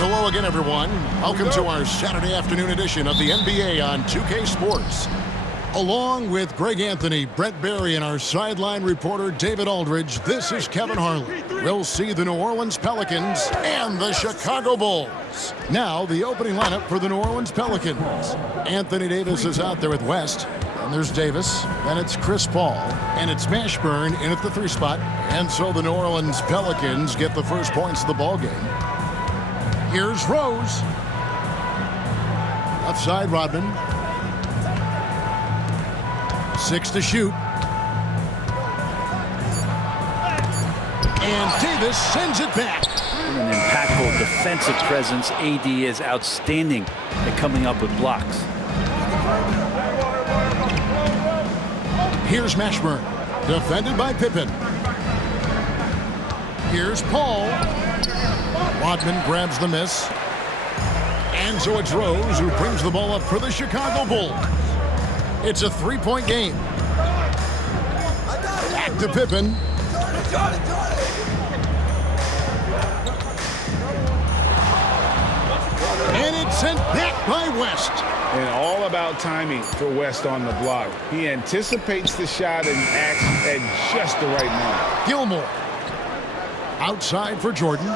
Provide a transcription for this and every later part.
And hello again, everyone. Welcome to our Saturday afternoon edition of the NBA on 2K Sports. Along with Greg Anthony, Brett Barry, and our sideline reporter David Aldridge, this is Kevin Harlan. We'll see the New Orleans Pelicans and the Chicago Bulls. Now, the opening lineup for the New Orleans Pelicans. Anthony Davis is out there with West. And there's Davis. Then it's Chris Paul. And it's Mashburn in at the 3 spot. And so the New Orleans Pelicans get the first points of the ballgame. Here's Rose. Left side, Rodman. 6 to shoot. And Davis sends it back. An impactful defensive presence. AD is outstanding at coming up with blocks. Here's Mashburn. Defended by Pippen. Here's Paul. Rodman grabs the miss. And so it's Rose who brings the ball up for the Chicago Bulls. It's a 3-point game. Back to Pippen. And it's sent back by West. And all about timing for West on the block. He anticipates the shot and acts at just the right moment. Gilmore. Outside for Jordan.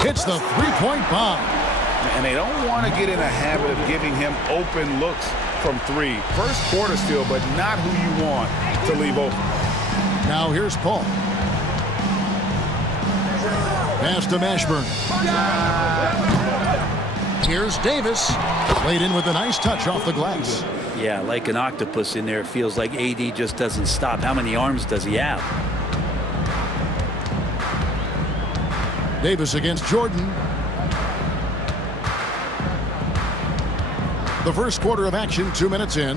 Hits the 3-point bomb. And they don't want to get in a habit of giving him open looks from 3. First quarter still, but not who you want to leave open. Now here's Paul. Pass to Mashburn. Here's Davis. Laid in with a nice touch off the glass. Yeah, like an octopus in there. It feels like AD just doesn't stop. How many arms does he have? Davis against Jordan. The first quarter of action, 2 minutes in.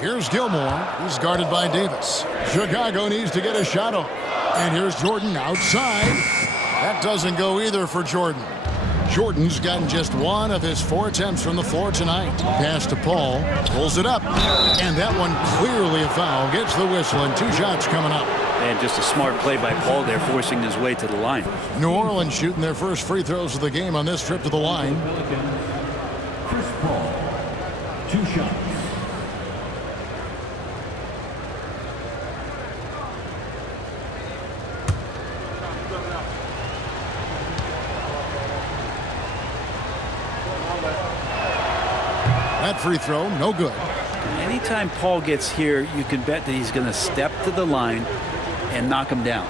Here's Gilmore. He's guarded by Davis. Chicago needs to get a shot off. And here's Jordan outside. That doesn't go either for Jordan. Jordan's gotten just 1 of his 4 attempts from the floor tonight. Pass to Paul. Pulls it up. And that one clearly a foul. Gets the whistle and 2 shots coming up. And just a smart play by Paul there, forcing his way to the line. New Orleans shooting their first free throws of the game on this trip to the line. Chris Paul, 2 shots. That free throw, no good. Anytime Paul gets here, you can bet that he's going to step to the line and knock him down.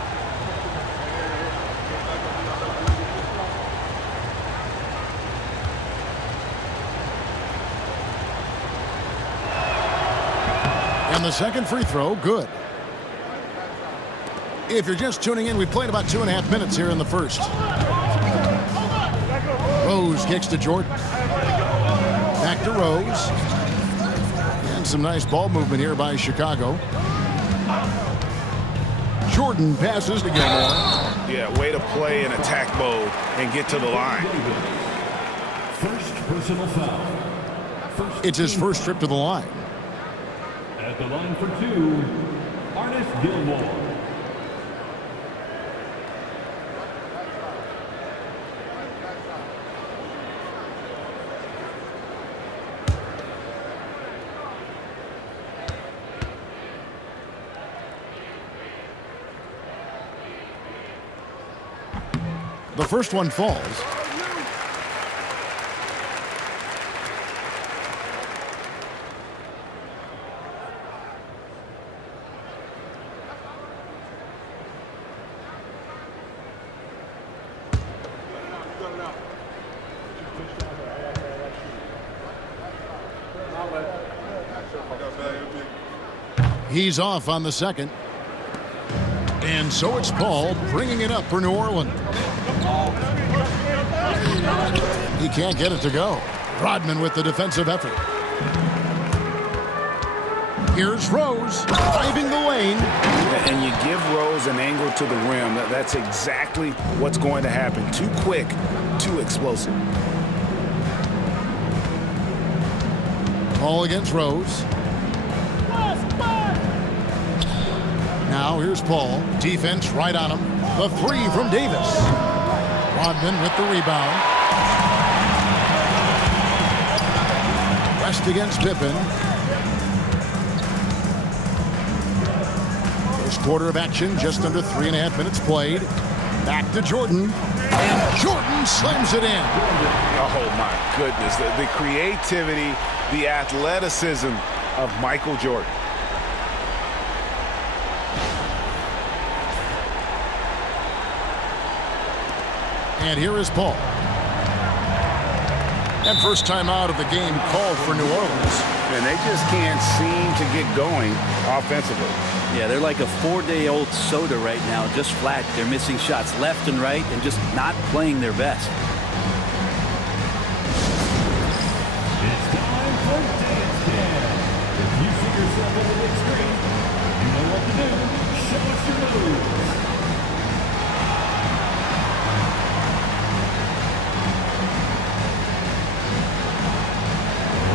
And the second free throw, good. If you're just tuning in, we played about 2.5 minutes here in the first. Rose kicks to Jordan. Back to Rose. And some nice ball movement here by Chicago. Jordan passes to Gilmore. Yeah, way to play in attack mode and get to the line. First personal foul. It's his first trip to the line. At the line for 2, Ernest Gilmore. The first one falls. He's off on the second. And so it's Paul bringing it up for New Orleans. He can't get it to go. Rodman with the defensive effort. Here's Rose driving the lane. And you give Rose an angle to the rim. That's exactly what's going to happen. Too quick, too explosive. Ball against Rose. Now here's Paul. Defense right on him. The three from Davis. Rodman with the rebound. West against Pippen. First quarter of action, just under 3.5 minutes played. Back to Jordan. And Jordan slams it in. Oh, my goodness. The creativity, the athleticism of Michael Jordan. And here is Paul. And first time out of the game called for New Orleans. And they just can't seem to get going offensively. Yeah, they're like a 4-day-old soda right now, just flat. They're missing shots left and right and just not playing their best. It's time for Dance Cam. If you see yourself on the big screen, you know what to do. Show us your moves.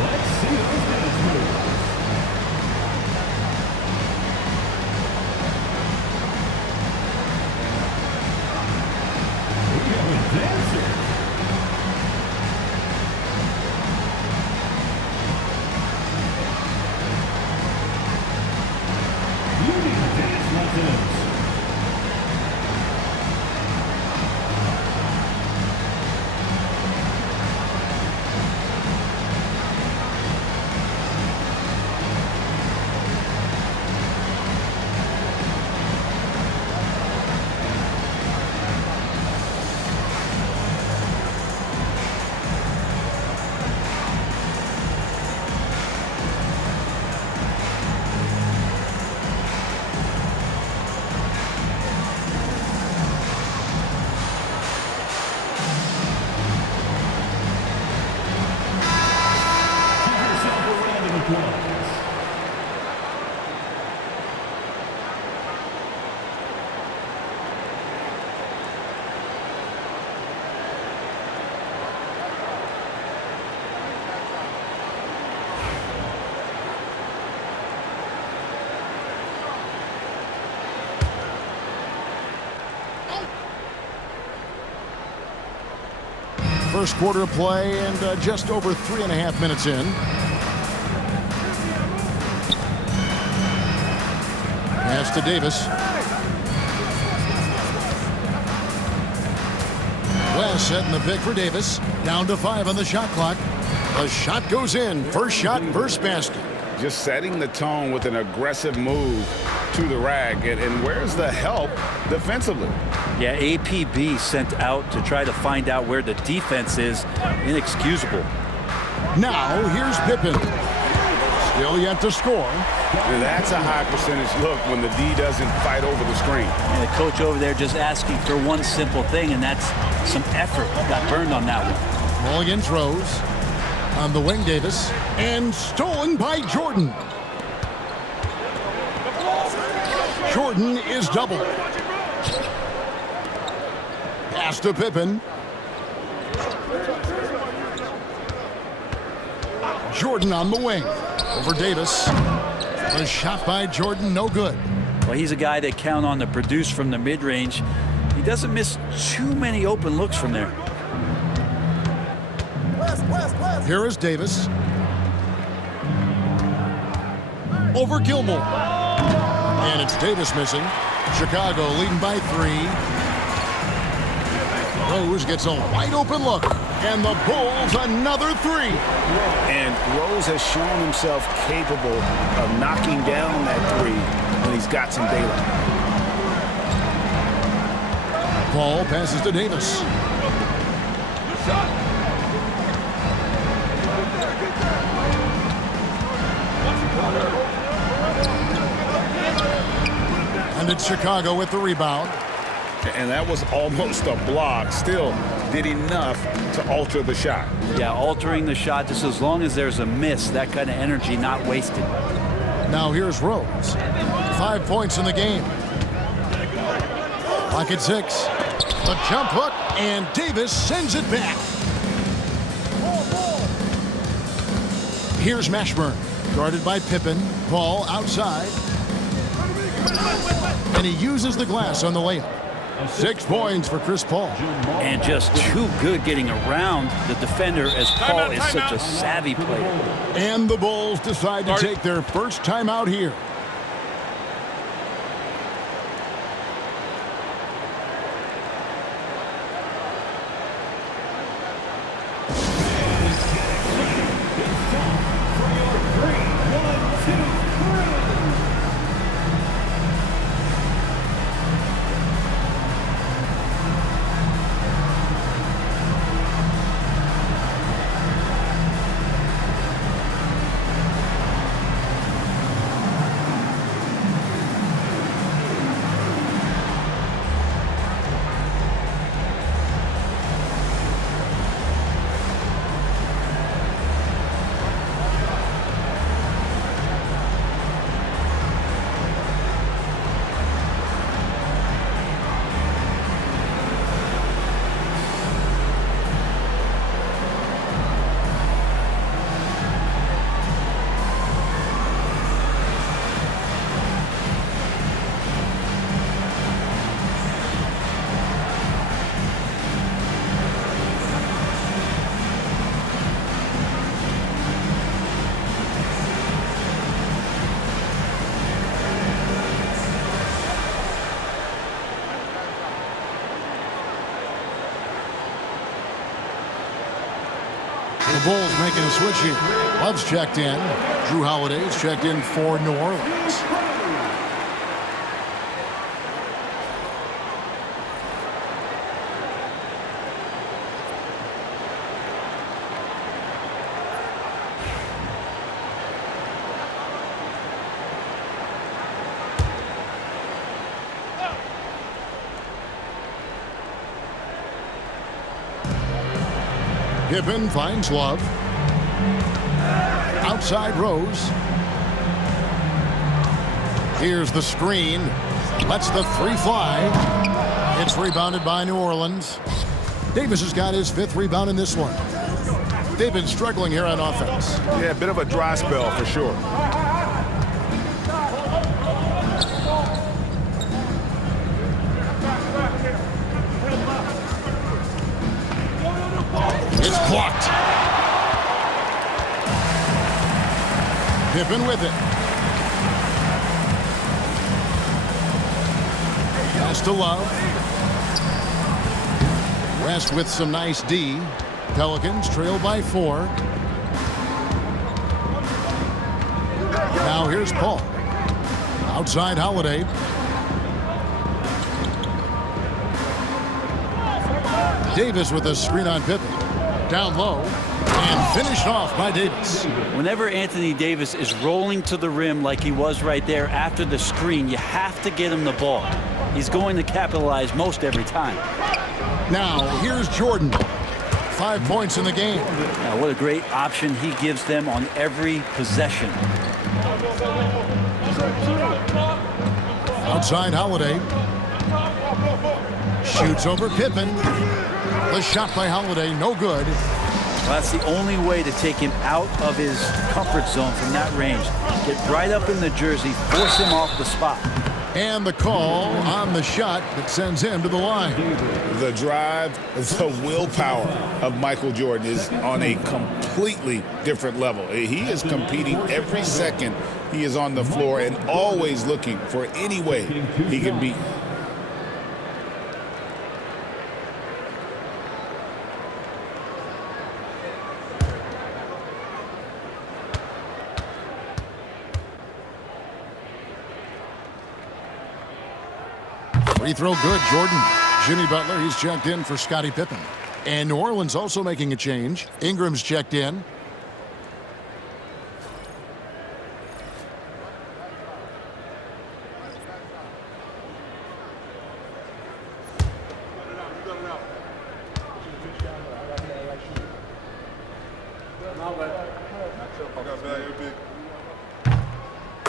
Let's see those dance moves. We have a dancer. You need dance lessons. Give yourself a round of applause. First quarter of play and just over 3.5 minutes in. Pass to Davis. West setting the pick for Davis. Down to 5 on the shot clock. The shot goes in. First shot, first basket. Just setting the tone with an aggressive move to the rack. And where's the help defensively? Yeah, APB sent out to try to find out where the defense is. Inexcusable. Now here's Pippen. Still yet to score. And that's a high percentage look when the D doesn't fight over the screen. And the coach over there just asking for one simple thing, and that's some effort. Got burned on that one. Mulligan throws. On the wing, Davis. And stolen by Jordan. Jordan is doubled. Pass to Pippen. Jordan on the wing. Over Davis. A shot by Jordan, no good. Well, he's a guy that count on to produce from the mid-range. He doesn't miss too many open looks from there. Here is Davis. Over Gilmore. And it's Davis missing. Chicago leading by 3. Rose gets a wide open look. And the Bulls another 3. And Rose has shown himself capable of knocking down that 3 when he's got some daylight. Paul passes to Davis. And it's Chicago with the rebound. And that was almost a block. Still did enough to alter the shot. Yeah, altering the shot just as long as there's a miss. That kind of energy not wasted. Now here's Rose. 5 points in the game. Lock at 6. The jump hook, and Davis sends it back. Here's Mashburn, guarded by Pippen. Paul outside. And he uses the glass on the layup. 6 points for Chris Paul. And just too good getting around the defender, as Paul is such a savvy player. And the Bulls decide to take their first timeout here. The Bulls making a switch here. Love's checked in. Drew Holiday's checked in for New Orleans. Pippen finds Love. Outside Rose. Here's the screen. Lets the 3 fly. It's rebounded by New Orleans. Davis has got his 5th rebound in this one. They've been struggling here on offense. Yeah, a bit of a dry spell for sure. It's blocked. Pippen with it. Pass to Love. West with some nice D. Pelicans trail by 4. Now here's Paul. Outside Holiday. Davis with a screen on Pippen. Down low. And finished off by Davis. Whenever Anthony Davis is rolling to the rim like he was right there after the screen, you have to get him the ball. He's going to capitalize most every time. Now, here's Jordan. 5 points in the game. Now, what a great option he gives them on every possession. Outside Holiday. Shoots over Pippen. The shot by Holiday, no good. Well, that's the only way to take him out of his comfort zone from that range. Get right up in the jersey, force him off the spot. And the call on the shot that sends him to the line. The drive, the willpower of Michael Jordan is on a completely different level. He is competing every second he is on the floor and always looking for any way he can beat. Free throw good, Jordan. Jimmy Butler, he's checked in for Scottie Pippen. And New Orleans also making a change. Ingram's checked in.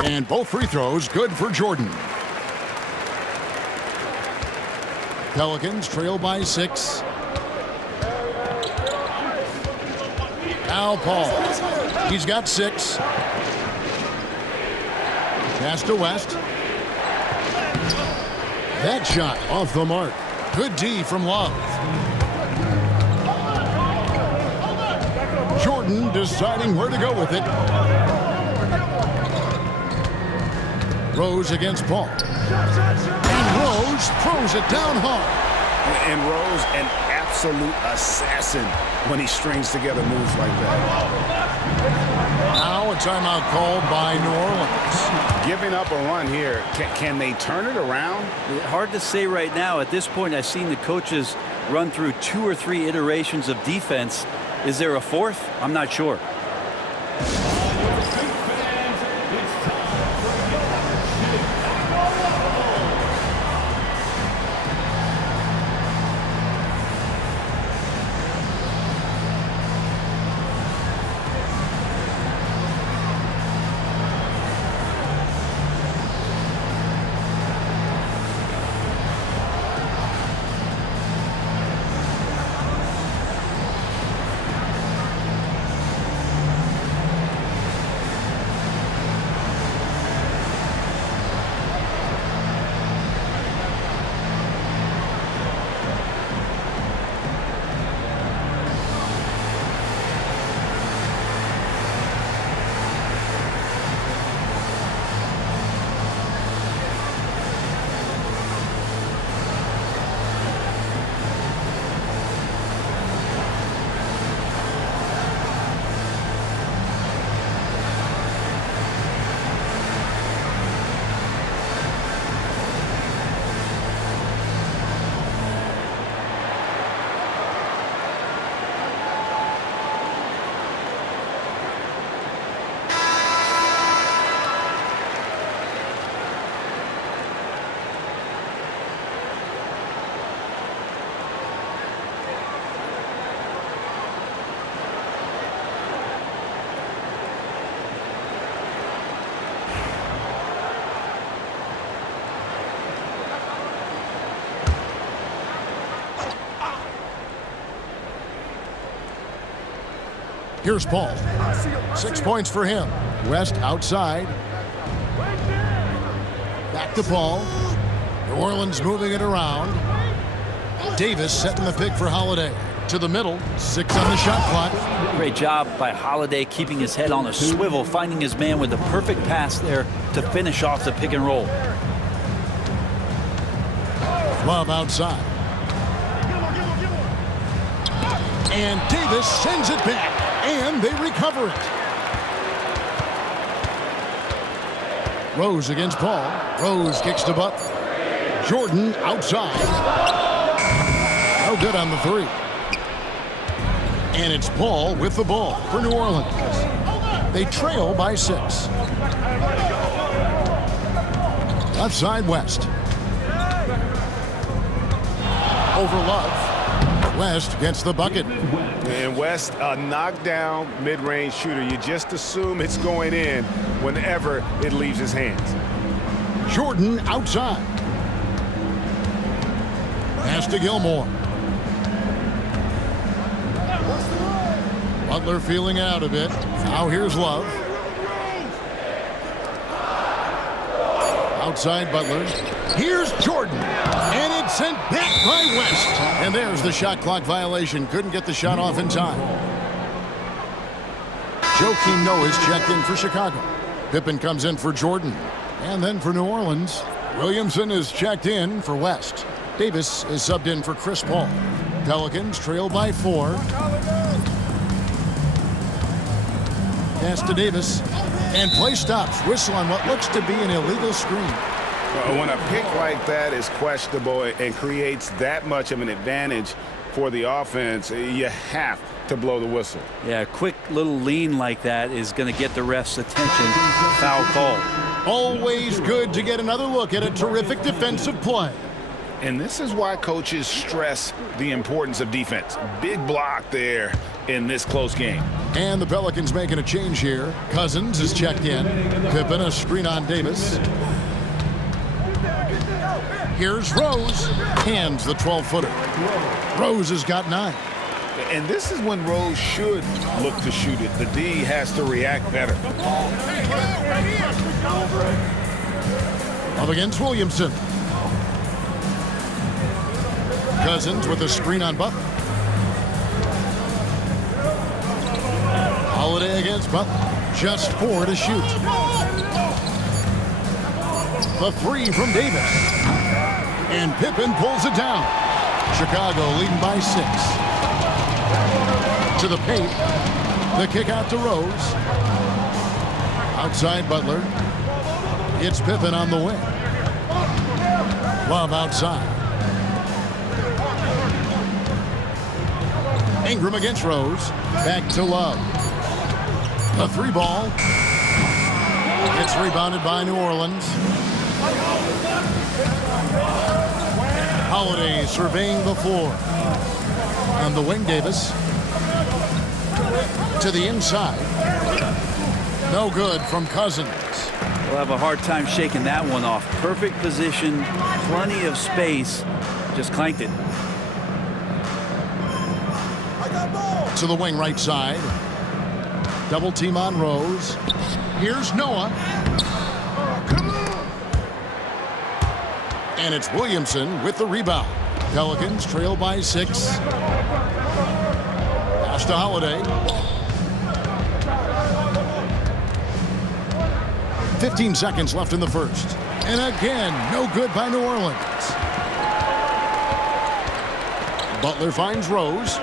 And both free throws good for Jordan. Pelicans trail by 6. Now Paul. He's got 6. Pass to West. That shot off the mark. Good D from Love. Jordan deciding where to go with it. Rose against Paul. And Rose throws it down hard. And Rose, an absolute assassin when he strings together moves like that. Now a timeout called by New Orleans. Giving up a run here. Can they turn it around? Hard to say right now. At this point, I've seen the coaches run through 2 or 3 iterations of defense. Is there a fourth? I'm not sure. Here's Paul. 6 points for him. West outside. Back to Paul. New Orleans moving it around. Davis setting the pick for Holiday. To the middle. 6 on the shot clock. Great job by Holiday keeping his head on a swivel, finding his man with the perfect pass there to finish off the pick and roll. Love outside. And Davis sends it back. And they recover it. Rose against Paul. Rose kicks to Butler. Jordan outside. No good on the 3. And it's Paul with the ball for New Orleans. They trail by 6. Left side, West. Over Love. West gets the bucket. And West, a knockdown mid-range shooter. You just assume it's going in whenever it leaves his hands. Jordan outside. Pass to Gilmore. Butler feeling out a bit. Now here's Love. Outside Butler. Here's Jordan. And it's sent back by West. And there's the shot clock violation. Couldn't get the shot off in time. Joakim Noah is checked in for Chicago. Pippen comes in for Jordan. And then for New Orleans, Williamson is checked in for West. Davis is subbed in for Chris Paul. Pelicans trail by 4. Pass to Davis. And play stops. Whistle on what looks to be an illegal screen. When a pick like that is questionable and creates that much of an advantage for the offense, you have to blow the whistle. Yeah, a quick little lean like that is going to get the ref's attention. Foul call. Always good to get another look at a terrific defensive play. And this is why coaches stress the importance of defense. Big block there in this close game. And the Pelicans making a change here. Cousins is checked in. Pippen a screen on Davis. Here's Rose. Hands the 12-footer. Rose has got 9. And this is when Rose should look to shoot it. The D has to react better. Up against Williamson. Cousins with a screen on Butler. Holiday against Butler. Just 4 to shoot. The 3 from Davis. And Pippen pulls it down. Chicago leading by 6. To the paint. The kick out to Rose. Outside Butler. It's Pippen on the wing. Love outside. Ingram against Rose. Back to Love. A 3 ball. It's rebounded by New Orleans. Holiday surveying the floor. On the wing, Davis. To the inside. No good from Cousins. We'll have a hard time shaking that one off. Perfect position, plenty of space. Just clanked it. To the wing right side. Double team on Rose. Here's Noah. And it's Williamson with the rebound. Pelicans trail by 6. Pass to Holiday. 15 seconds left in the first. And again, no good by New Orleans. Butler finds Rose.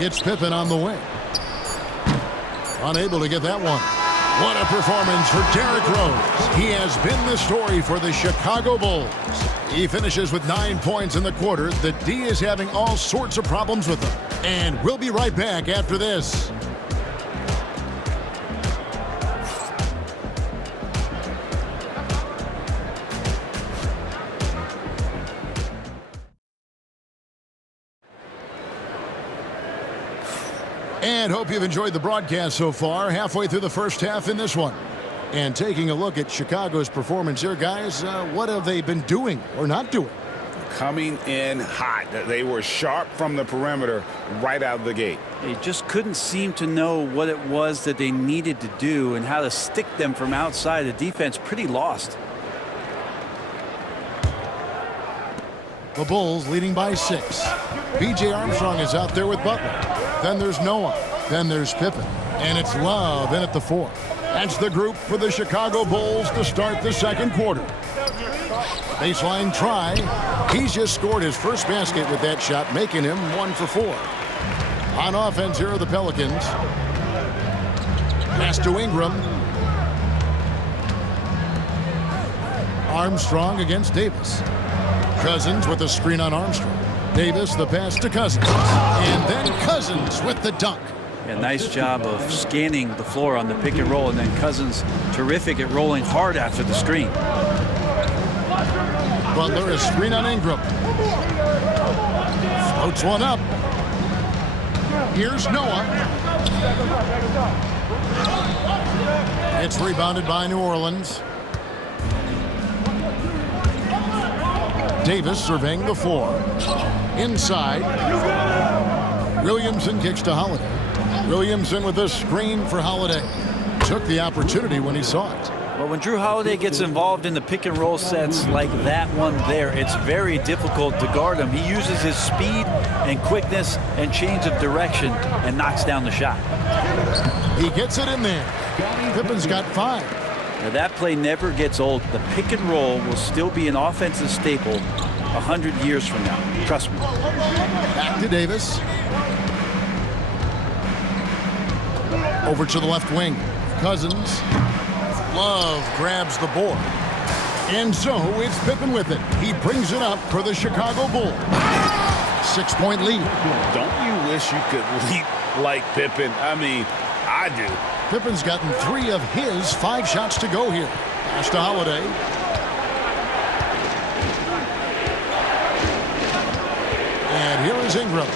It's Pippen on the wing. Unable to get that one. What a performance for Derrick Rose. He has been the story for the Chicago Bulls. He finishes with 9 points in the quarter. The D is having all sorts of problems with him. And we'll be right back after this. And hope you've enjoyed the broadcast so far. Halfway through the first half in this one. And taking a look at Chicago's performance here, guys, what have they been doing or not doing? Coming in hot. They were sharp from the perimeter right out of the gate. They just couldn't seem to know what it was that they needed to do and how to stick them from outside. The defense pretty lost. The Bulls leading by 6. B.J. Armstrong is out there with Butler. Then there's Noah. Then there's Pippen. And it's Love in at the 4. That's the group for the Chicago Bulls to start the second quarter. Baseline try. He's just scored his first basket with that shot, making him 1 for 4. On offense, here are the Pelicans. Pass to Ingram. Armstrong against Davis. Cousins with a screen on Armstrong. Davis, the pass to Cousins. And then Cousins with the dunk. A nice job of scanning the floor on the pick and roll, and then Cousins terrific at rolling hard after the screen. Butler, a screen on Ingram. Floats one up. Here's Noah. It's rebounded by New Orleans. Davis surveying the floor. Inside. Williamson kicks to Holiday. Williamson with a screen for Holiday. Took the opportunity when he saw it. Well, when Drew Holiday gets involved in the pick and roll sets like that one there, it's very difficult to guard him. He uses his speed and quickness and change of direction and knocks down the shot. He gets it in there. Pippen's got 5. Now, that play never gets old. The pick and roll will still be an offensive staple 100 years from now. Trust me. Back to Davis. Over to the left wing. Cousins. Love grabs the board. And so it's Pippen with it. He brings it up for the Chicago Bulls. 6-point lead. Don't you wish you could leap like Pippen? I mean, I do. Pippen's gotten 3 of his 5 shots to go here. Pass to Holiday. And here is Ingram.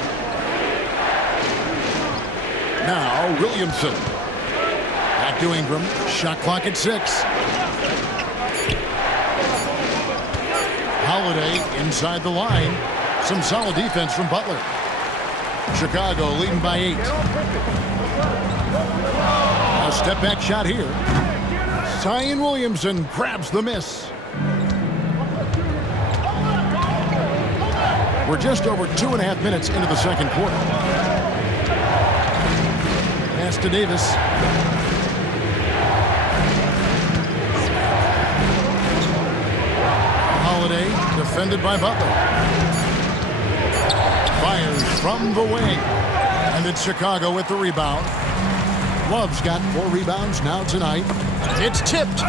Now Williamson. Back to Ingram. Shot clock at 6. Holiday inside the line. Some solid defense from Butler. Chicago leading by 8. A step back shot here. Zion Williamson grabs the miss. We're just over 2.5 minutes into the second quarter. Pass to Davis. Holiday, defended by Butler. Fires from the wing. And it's Chicago with the rebound. Love's got 4 rebounds now tonight. It's tipped.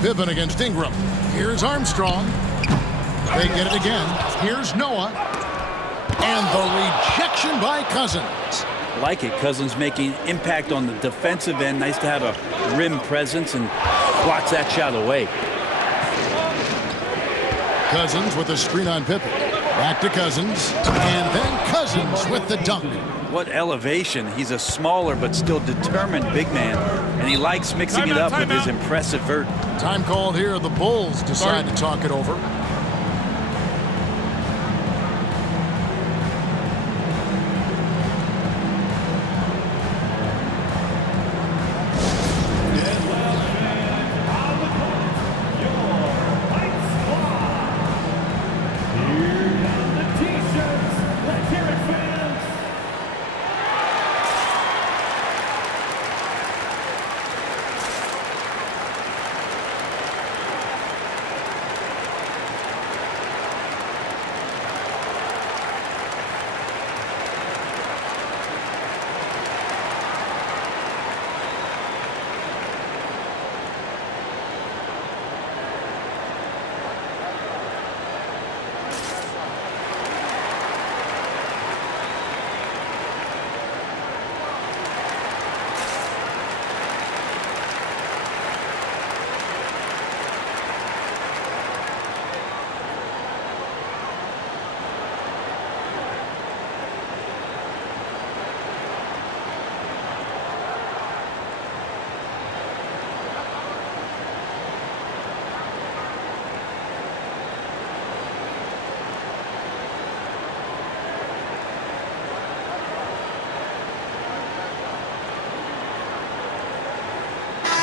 Pippen against Ingram. Here's Armstrong. They get it again. Here's Noah. And the rejection by Cousins. Like it. Cousins making impact on the defensive end. Nice to have a rim presence and blocks that shot away. Cousins with a screen on Pippen. Back to Cousins. And then Cousins with the dunk. What elevation. He's a smaller but still determined big man. And he likes mixing it up with his impressive vert. Time called here. The Bulls decide to talk it over.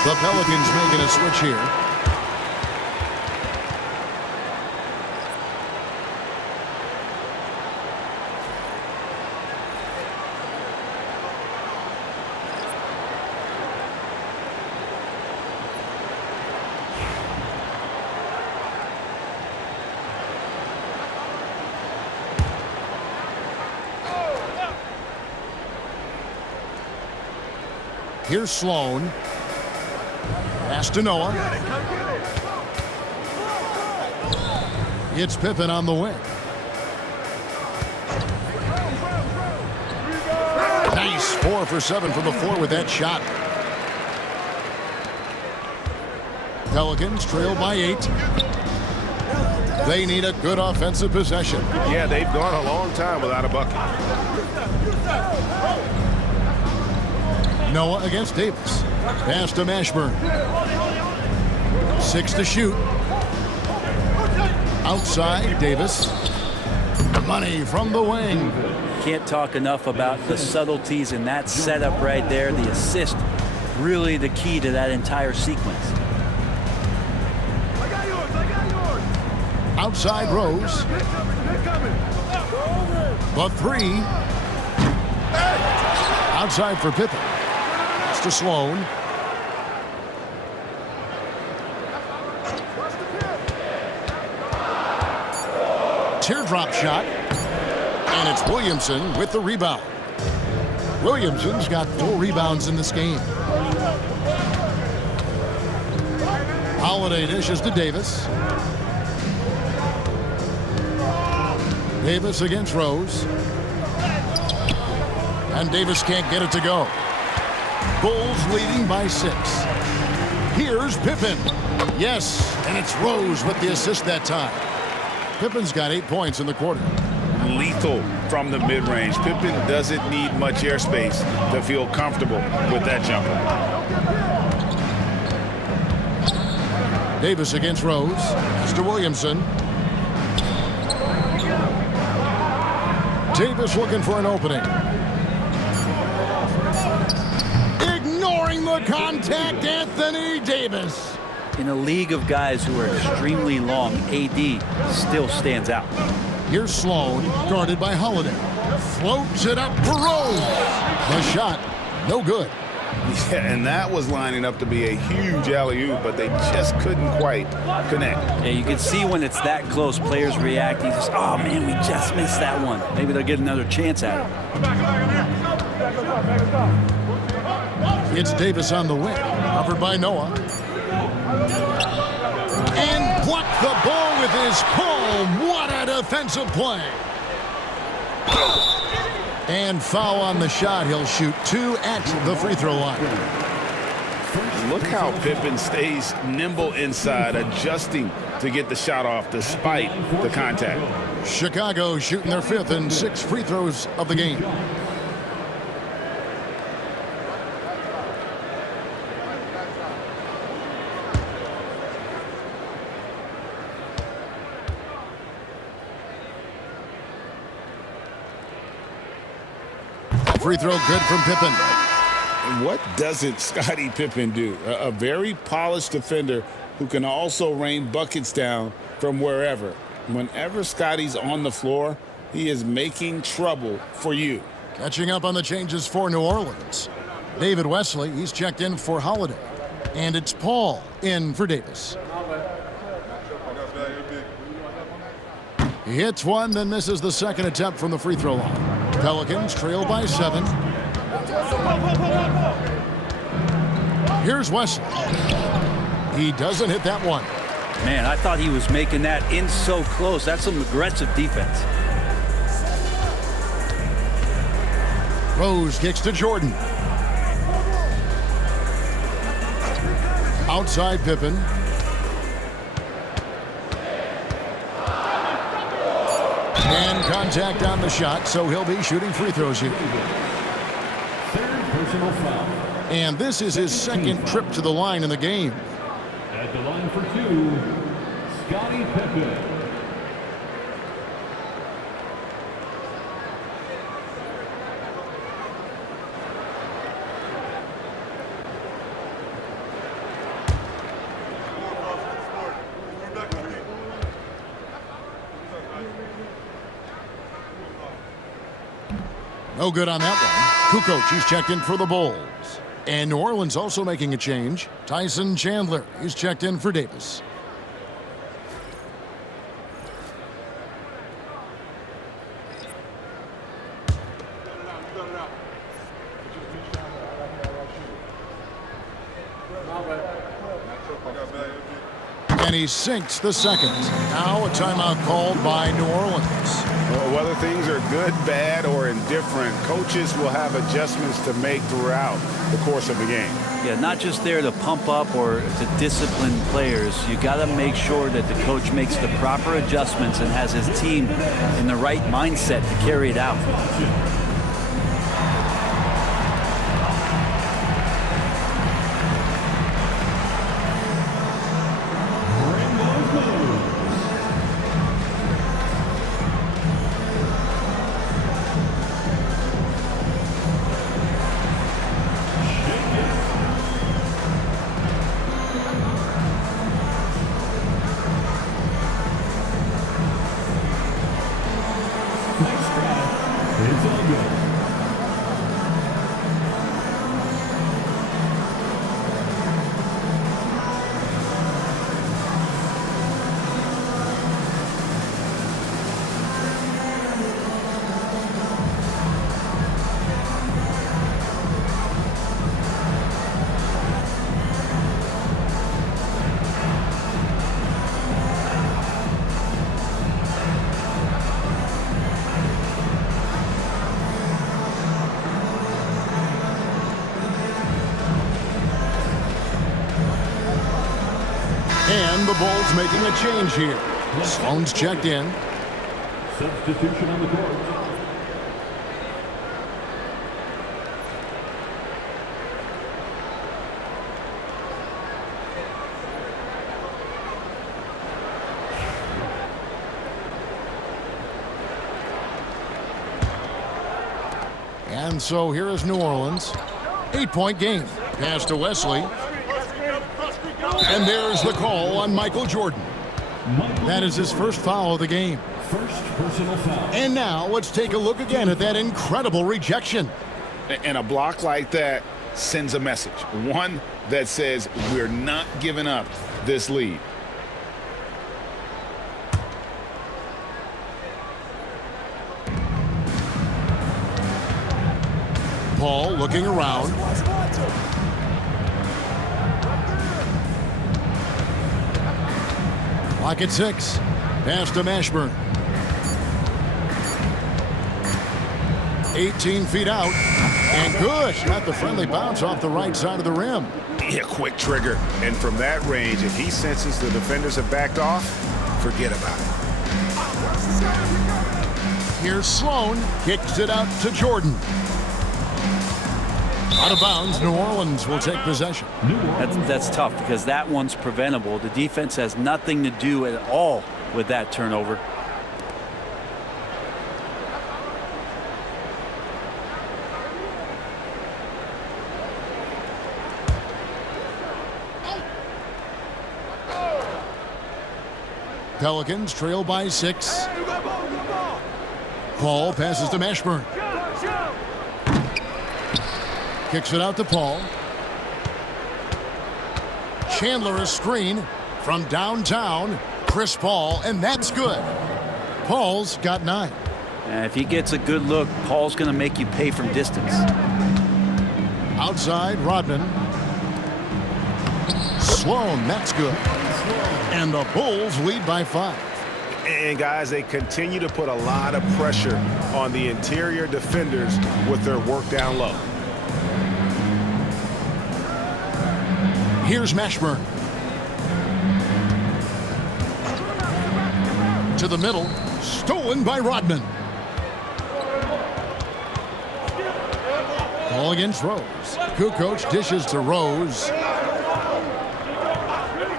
The Pelicans making a switch here. Here's Sloan. Pass to Noah. It's Pippen on the wing. Nice 4 for 7 from the floor with that shot. Pelicans trail by 8. They need a good offensive possession. Yeah, they've gone a long time without a bucket. Noah against Davis. Pass to Mashburn. 6 to shoot. Outside, Davis. Money from the wing. Can't talk enough about the subtleties in that setup right there. The assist, really the key to that entire sequence. Outside Rose. The 3. Outside for Pippen. It's to Sloan. Teardrop shot. And it's Williamson with the rebound. Williamson's got 4 rebounds in this game. Holiday dishes to Davis. Davis against Rose. And Davis can't get it to go. Bulls leading by 6. Here's Pippen. Yes, and it's Rose with the assist that time. Pippen's got 8 points in the quarter. Lethal from the mid-range. Pippen doesn't need much airspace to feel comfortable with that jumper. Davis against Rose. Mr. Williamson. Davis looking for an opening. Ignoring the the contact, Anthony Davis. In a league of guys who are extremely long, AD still stands out. Here's Sloan, guarded by Holiday. Floats it up for Rose. The shot, no good. Yeah, and that was lining up to be a huge alley-oop, but they just couldn't quite connect. Yeah, you can see when it's that close, players reacting. Just, oh man, we just missed that one. Maybe they'll get another chance at it. It's Davis on the wing, covered by Noah. And blocked the ball with his palm. What a defensive play. And foul on the shot. He'll shoot 2 at the free throw line. Look how Pippen stays nimble inside, adjusting to get the shot off despite the contact. Chicago shooting their 5th and 6th free throws of the game. Free throw good from Pippen. What doesn't Scottie Pippen do? A very polished defender who can also rain buckets down from wherever. Whenever Scottie's on the floor, he is making trouble for you. Catching up on the changes for New Orleans. David Wesley, he's checked in for Holiday. And it's Paul in for Davis. He hits one, then misses the second attempt from the free throw line. Pelicans trail by 7. Here's Wesley. He doesn't hit that one. Man, I thought he was making that in so close. That's some aggressive defense. Rose kicks to Jordan. Outside Pippen. And contact on the shot, so he'll be shooting free throws here. Third personal foul. And this is his second trip to the line in the game. At the line for 2, Scottie Pippen. No good on that one. Kukoc, he's checked in for the Bulls. And New Orleans also making a change. Tyson Chandler, he's checked in for Davis. And he sinks the second. Now a timeout called by New Orleans. Well, whether things are good, bad, or indifferent, coaches will have adjustments to make throughout the course of the game. Yeah, not just there to pump up or to discipline players. You got to make sure that the coach makes the proper adjustments and has his team in the right mindset to carry it out. And the Bulls making a change here. Sloan's checked in. Substitution on the court. And so here is New Orleans. 8-point game. Pass to Wesley. And there's the call on Michael Jordan. That is his first foul of the game. First personal foul. And now let's take a look again at that incredible rejection. And a block like that sends a message. One that says we're not giving up this lead. Paul looking around. Clock at 6. Pass to Mashburn. 18 feet out. And good. Got the friendly bounce off the right side of the rim. Yeah, quick trigger. And from that range, if he senses the defenders have backed off, forget about it. Here's Sloan. Kicks it out to Jordan. Out of bounds. New Orleans will take possession. That's tough because that one's preventable. The defense has nothing to do at all with that turnover. Pelicans trail by 6. Paul passes to Mashburn. Kicks it out to Paul. Chandler a screen from downtown. Chris Paul, and that's good. Paul's got 9. And if he gets a good look, Paul's going to make you pay from distance. Outside, Rodman. Sloan, that's good. And the Bulls lead by 5. And, guys, they continue to put a lot of pressure on the interior defenders with their work down low. Here's Mashburn. To the middle. Stolen by Rodman. Ball against Rose. Kukoc dishes to Rose.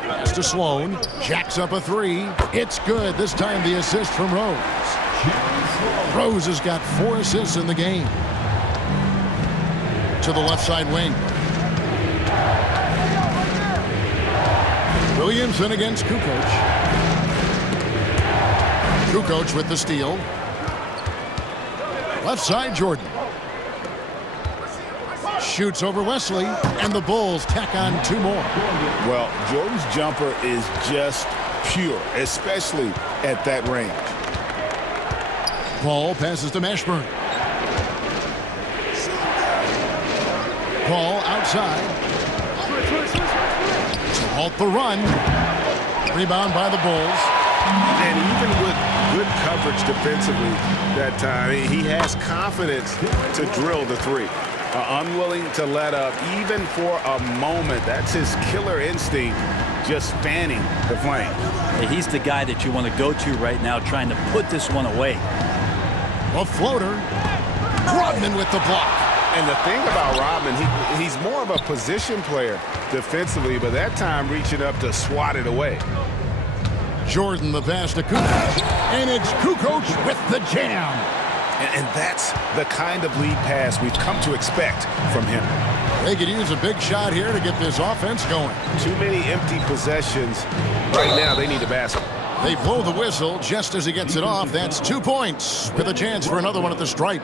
Pass to Sloan. Jacks up a 3. It's good. This time the assist from Rose. Rose has got 4 assists in the game. To the left side wing. Williamson against Kukoc. Kukoc with the steal. Left side, Jordan. Shoots over Wesley, and the Bulls tack on 2 more. Well, Jordan's jumper is just pure, especially at that range. Paul passes to Mashburn. Paul outside. To halt the run. Rebound by the Bulls. And even with good coverage defensively that time, he has confidence to drill the 3. Unwilling to let up even for a moment. That's his killer instinct, just fanning the flame. He's the guy that you want to go to right now, trying to put this one away. A floater. Rodman with the block. And the thing about Rodman, he's more of a position player defensively, but that time reaching up to swat it away. Jordan the pass to Kukoc. And it's Kukoc with the jam. And that's the kind of lead pass we've come to expect from him. They could use a big shot here to get this offense going. Too many empty possessions. Right now, they need a basket. They blow the whistle just as he gets it off. That's 2 points with a chance for another one at the stripe.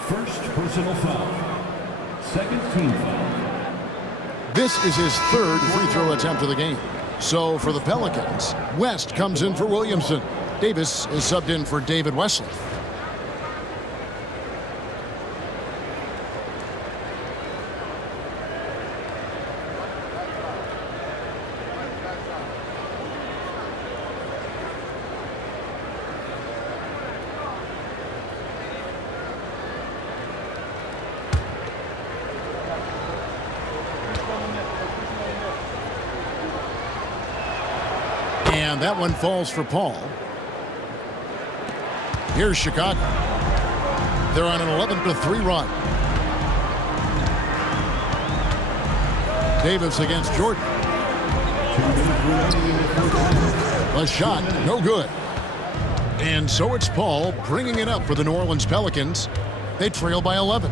First personal foul. Second team foul. This is his 3rd free throw attempt of the game. So for the Pelicans, West comes in for Williamson. Davis is subbed in for David Wesley. And that one falls for Paul. Here's Chicago. They're on an 11-3 run. Davis against Jordan. A shot, no good. And so it's Paul bringing it up for the New Orleans Pelicans. They trail by 11.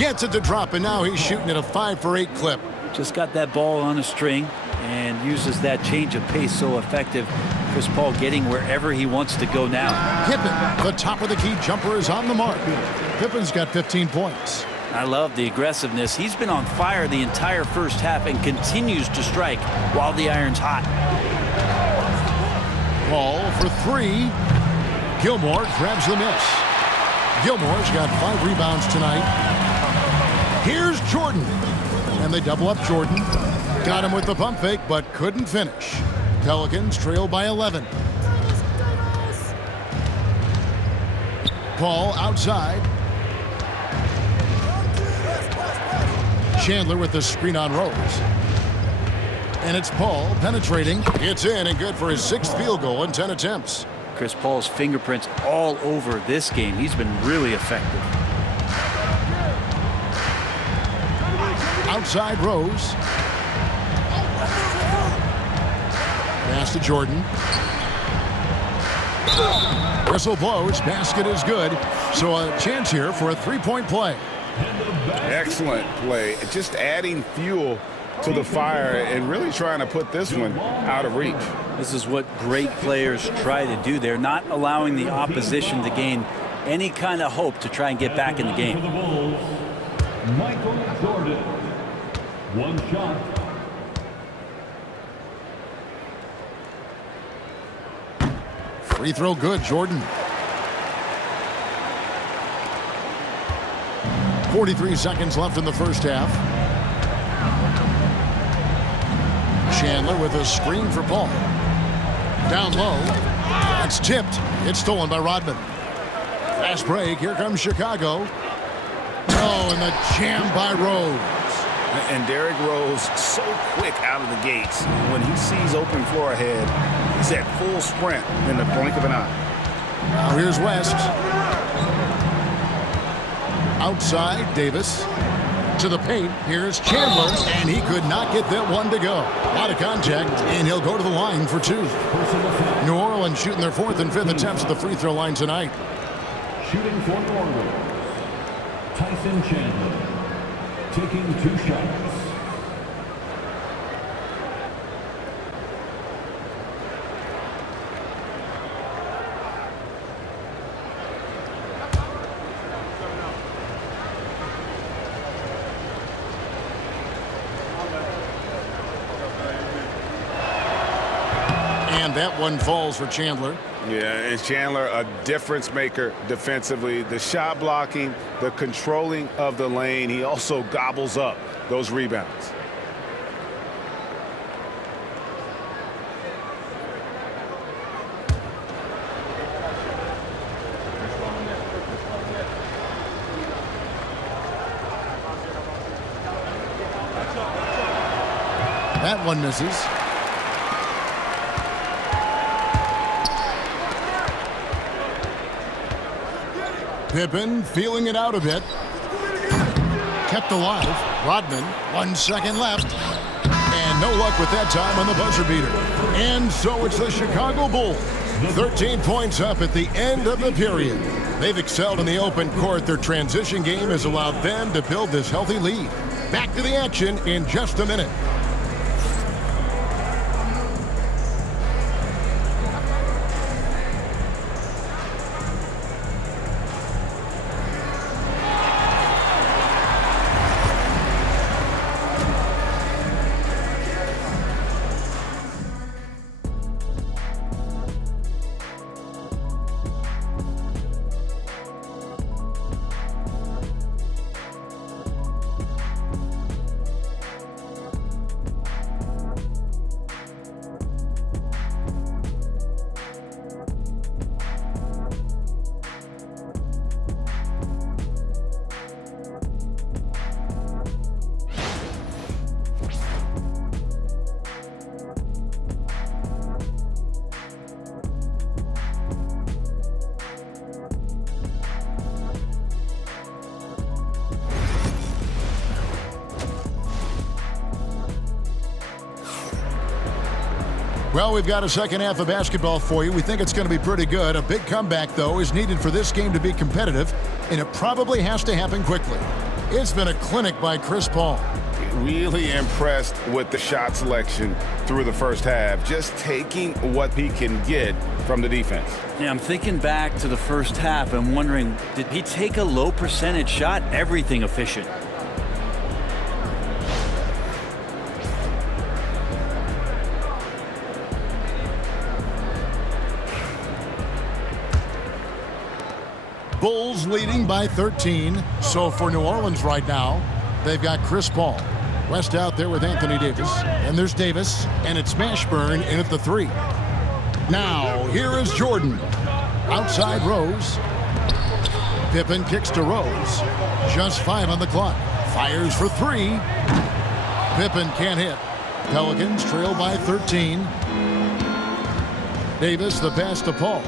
Gets it to drop, and now he's shooting at a 5 for 8 clip. Just got that ball on a string and uses that change of pace so effective. Chris Paul getting wherever he wants to go now. Pippen, the top of the key jumper, is on the mark. Pippen's got 15 points. I love the aggressiveness. He's been on fire the entire first half and continues to strike while the iron's hot. Paul for 3. Gilmore grabs the miss. Gilmore's got 5 rebounds tonight. Here's Jordan. And they double up Jordan. Got him with the pump fake, but couldn't finish. Pelicans trail by 11. Paul outside. Chandler with the screen on Rose. And it's Paul penetrating. It's in and good for his 6th field goal in 10 attempts. Chris Paul's fingerprints all over this game. He's been really effective. Outside Rose. Pass to Jordan. Whistle blows. Basket is good. So a chance here for a 3-point play. Excellent play. Just adding fuel to the fire and really trying to put this one out of reach. This is what great players try to do. They're not allowing the opposition to gain any kind of hope to try and get back in the game. For the Bulls, Michael Jordan. 1 shot. Free throw good, Jordan. 43 seconds left in the first half. Chandler with a screen for Paul. Down low. That's tipped. It's stolen by Rodman. Fast break. Here comes Chicago. Oh, and the jam by Rose. And Derrick Rose so quick out of the gates. When he sees open floor ahead, he's at full sprint in the blink of an eye. Now here's West. Outside, Davis. To the paint. Here's Chandler. And he could not get that one to go. Out of contact, and he'll go to the line for 2. New Orleans shooting their 4th and 5th attempts at the free throw line tonight. Shooting for New Orleans, Tyson Chandler. Taking 2 shots. And that one falls for Chandler. Yeah, and Chandler, a difference maker defensively. The shot blocking, the controlling of the lane. He also gobbles up those rebounds. That one misses. Pippen feeling it out a bit. Kept alive. Rodman, 1 second left. And no luck with that time on the buzzer beater. And so it's the Chicago Bulls. 13 points up at the end of the period. They've excelled in the open court. Their transition game has allowed them to build this healthy lead. Back to the action in just a minute. Well, we've got a second half of basketball for you. We think it's going to be pretty good. A big comeback, though, is needed for this game to be competitive, and it probably has to happen quickly. It's been a clinic by Chris Paul. Really impressed with the shot selection through the first half, just taking what he can get from the defense. Yeah, I'm thinking back to the first half and wondering, did he take a low percentage shot? Everything efficient. Bulls leading by 13. So for New Orleans right now, they've got Chris Paul. West out there with Anthony Davis. And there's Davis, and it's Mashburn in at the 3. Now, here is Jordan. Outside Rose. Pippen kicks to Rose. Just 5 on the clock. Fires for 3. Pippen can't hit. Pelicans trail by 13. Davis, the pass to Paul.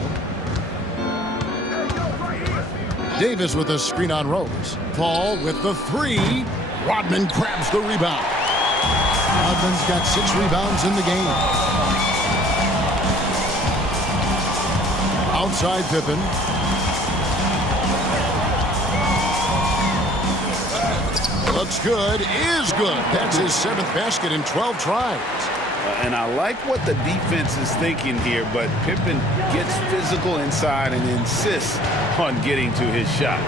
Davis with a screen on Rose. Paul with the 3. Rodman grabs the rebound. Rodman's got 6 rebounds in the game. Outside Pippen. Looks good, is good. That's his 7th basket in 12 tries. And I like what the defense is thinking here, but Pippen gets physical inside and insists on getting to his shot.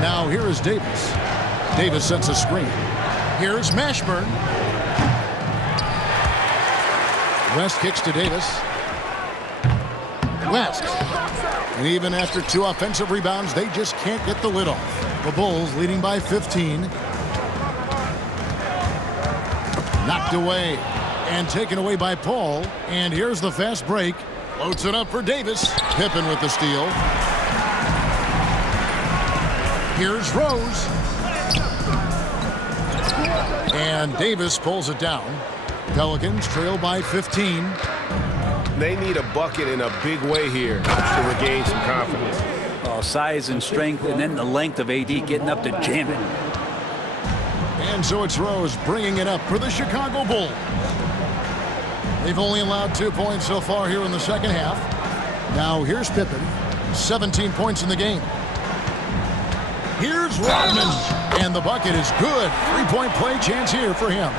Now here is Davis. Davis sets a screen. Here's Mashburn. West kicks to Davis. West. And even after 2 offensive rebounds, they just can't get the lid off. The Bulls leading by 15. Knocked away and taken away by Paul. And here's the fast break. Floats it up for Davis. Pippen with the steal. Here's Rose. And Davis pulls it down. Pelicans trail by 15. They need a bucket in a big way here to regain some confidence. Oh, size and strength, and then the length of AD getting up to jam it. And so it's Rose bringing it up for the Chicago Bulls. They've only allowed 2 points so far here in the second half. Now here's Pippen. 17 points in the game. Here's Rodman. And the bucket is good. 3-point play chance here for him.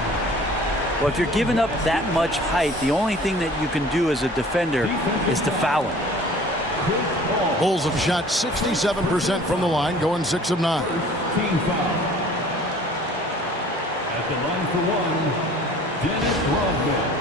Well, if you're giving up that much height, the only thing that you can do as a defender is to foul him. Bulls have shot 67% from the line, going 6 of 9. Team foul. At the line for 1, Dennis Rodman.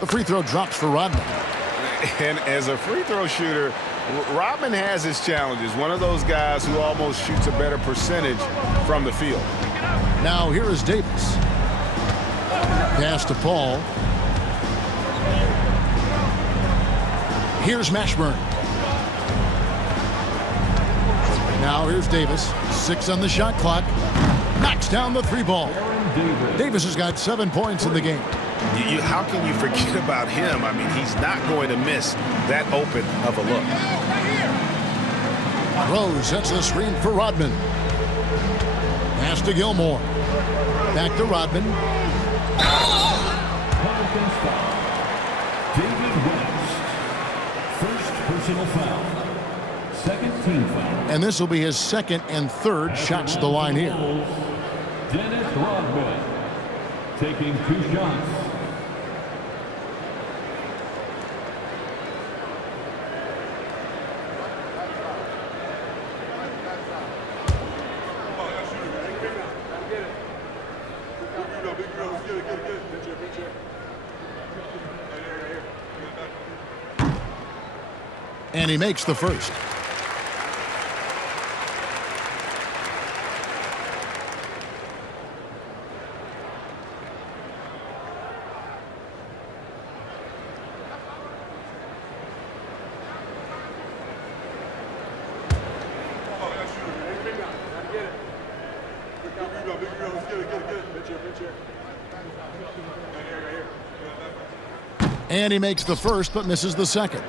The free throw drops for Rodman. And as a free throw shooter, Rodman has his challenges. One of those guys who almost shoots a better percentage from the field. Now here is Davis. Pass to Paul. Here's Mashburn. Now here's Davis. 6 on the shot clock. Knocks down the 3 ball. Davis has got 7 points in the game. How can you forget about him? I mean, he's not going to miss that open of a look. Rose sets the screen for Rodman. Pass to Gilmore. Back to Rodman. Pelicans foul. David West. First personal foul. Second team foul. And this will be his 2nd and 3rd shots at the line here. Dennis Rodman taking 2 shots. And he makes the first. And he makes the first but misses the second.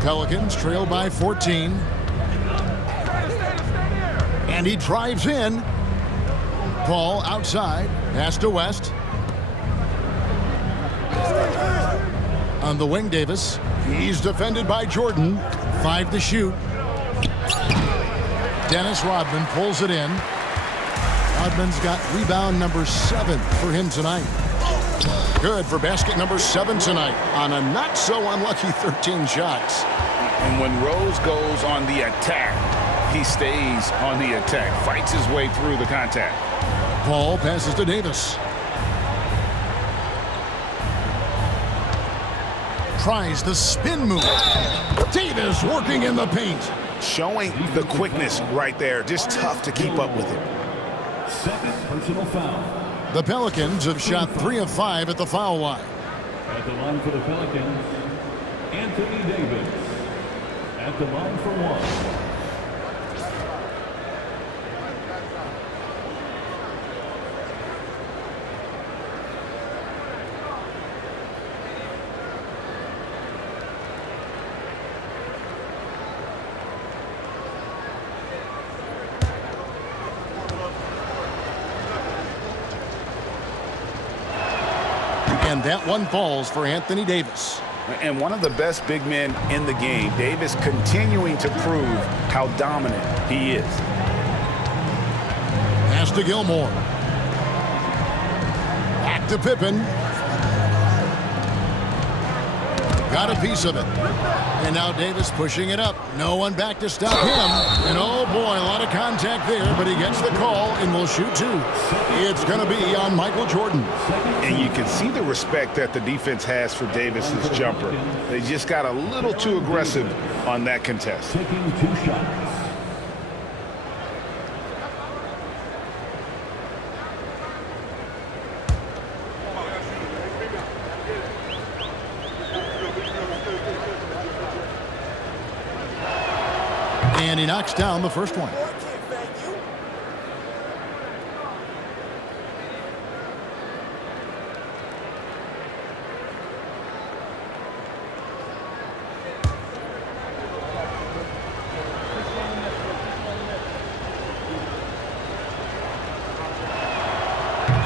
Pelicans trail by 14. And he drives in. Paul outside. Pass to West. On the wing, Davis. He's defended by Jordan. 5 to shoot. Dennis Rodman pulls it in. Rodman's got rebound number 7 for him tonight. Good for basket number 7 tonight on a not so unlucky 13 shots. And when Rose goes on the attack, he stays on the attack, fights his way through the contact. Paul passes to Davis. Tries the spin move. Davis working in the paint. Showing the quickness right there. Just tough to keep up with him. Second personal foul. The Pelicans have shot 3 of 5 at the foul line. At the line for the Pelicans, Anthony Davis. At the line for 1. And that one falls for Anthony Davis. And one of the best big men in the game, Davis, continuing to prove how dominant he is. Pass to Gilmore. Back to Pippen. Got a piece of it. And now Davis pushing it up. No one back to stop him. And oh boy, a lot of contact there, but he gets the call and will shoot 2. It's going to be on Michael Jordan. And you can see the respect that the defense has for Davis's jumper. They just got a little too aggressive on that contest. Taking 2 shots. And he knocks down the first one.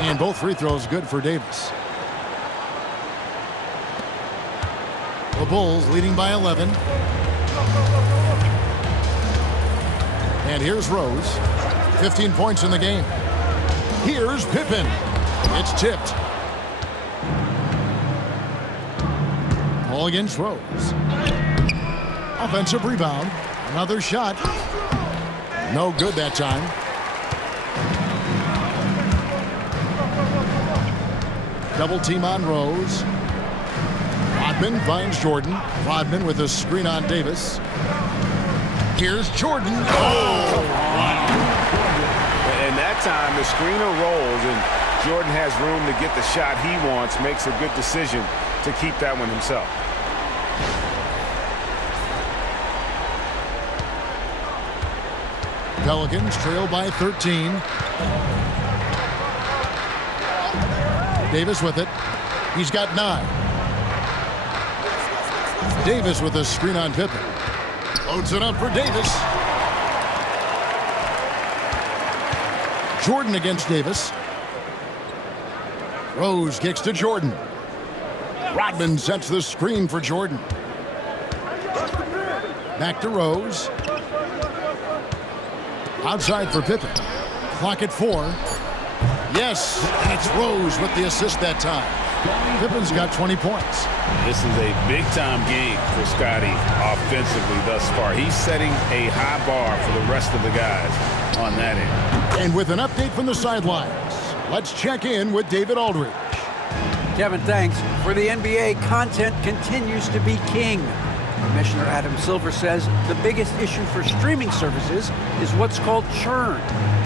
And both free throws good for Davis. The Bulls leading by 11. And here's Rose. 15 points in the game. Here's Pippen. It's tipped. Ball against Rose. Offensive rebound. Another shot. No good that time. Double team on Rose. Rodman finds Jordan. Rodman with a screen on Davis. Here's Jordan. Oh! And that time the screener rolls and Jordan has room to get the shot he wants, makes a good decision to keep that one himself. Pelicans trail by 13. Davis with it. He's got 9. Davis with a screen on Pippen. Loads it up for Davis. Jordan against Davis. Rose kicks to Jordan. Rodman sets the screen for Jordan. Back to Rose. Outside for Pippen. Clock at 4. Yes, and it's Rose with the assist that time. Pippen's got 20 points. This is a big-time game for Scotty offensively thus far. He's setting a high bar for the rest of the guys on that end. And with an update from the sidelines, let's check in with David Aldridge. Kevin, thanks. For the NBA, content continues to be king. Commissioner Adam Silver says the biggest issue for streaming services is what's called churn.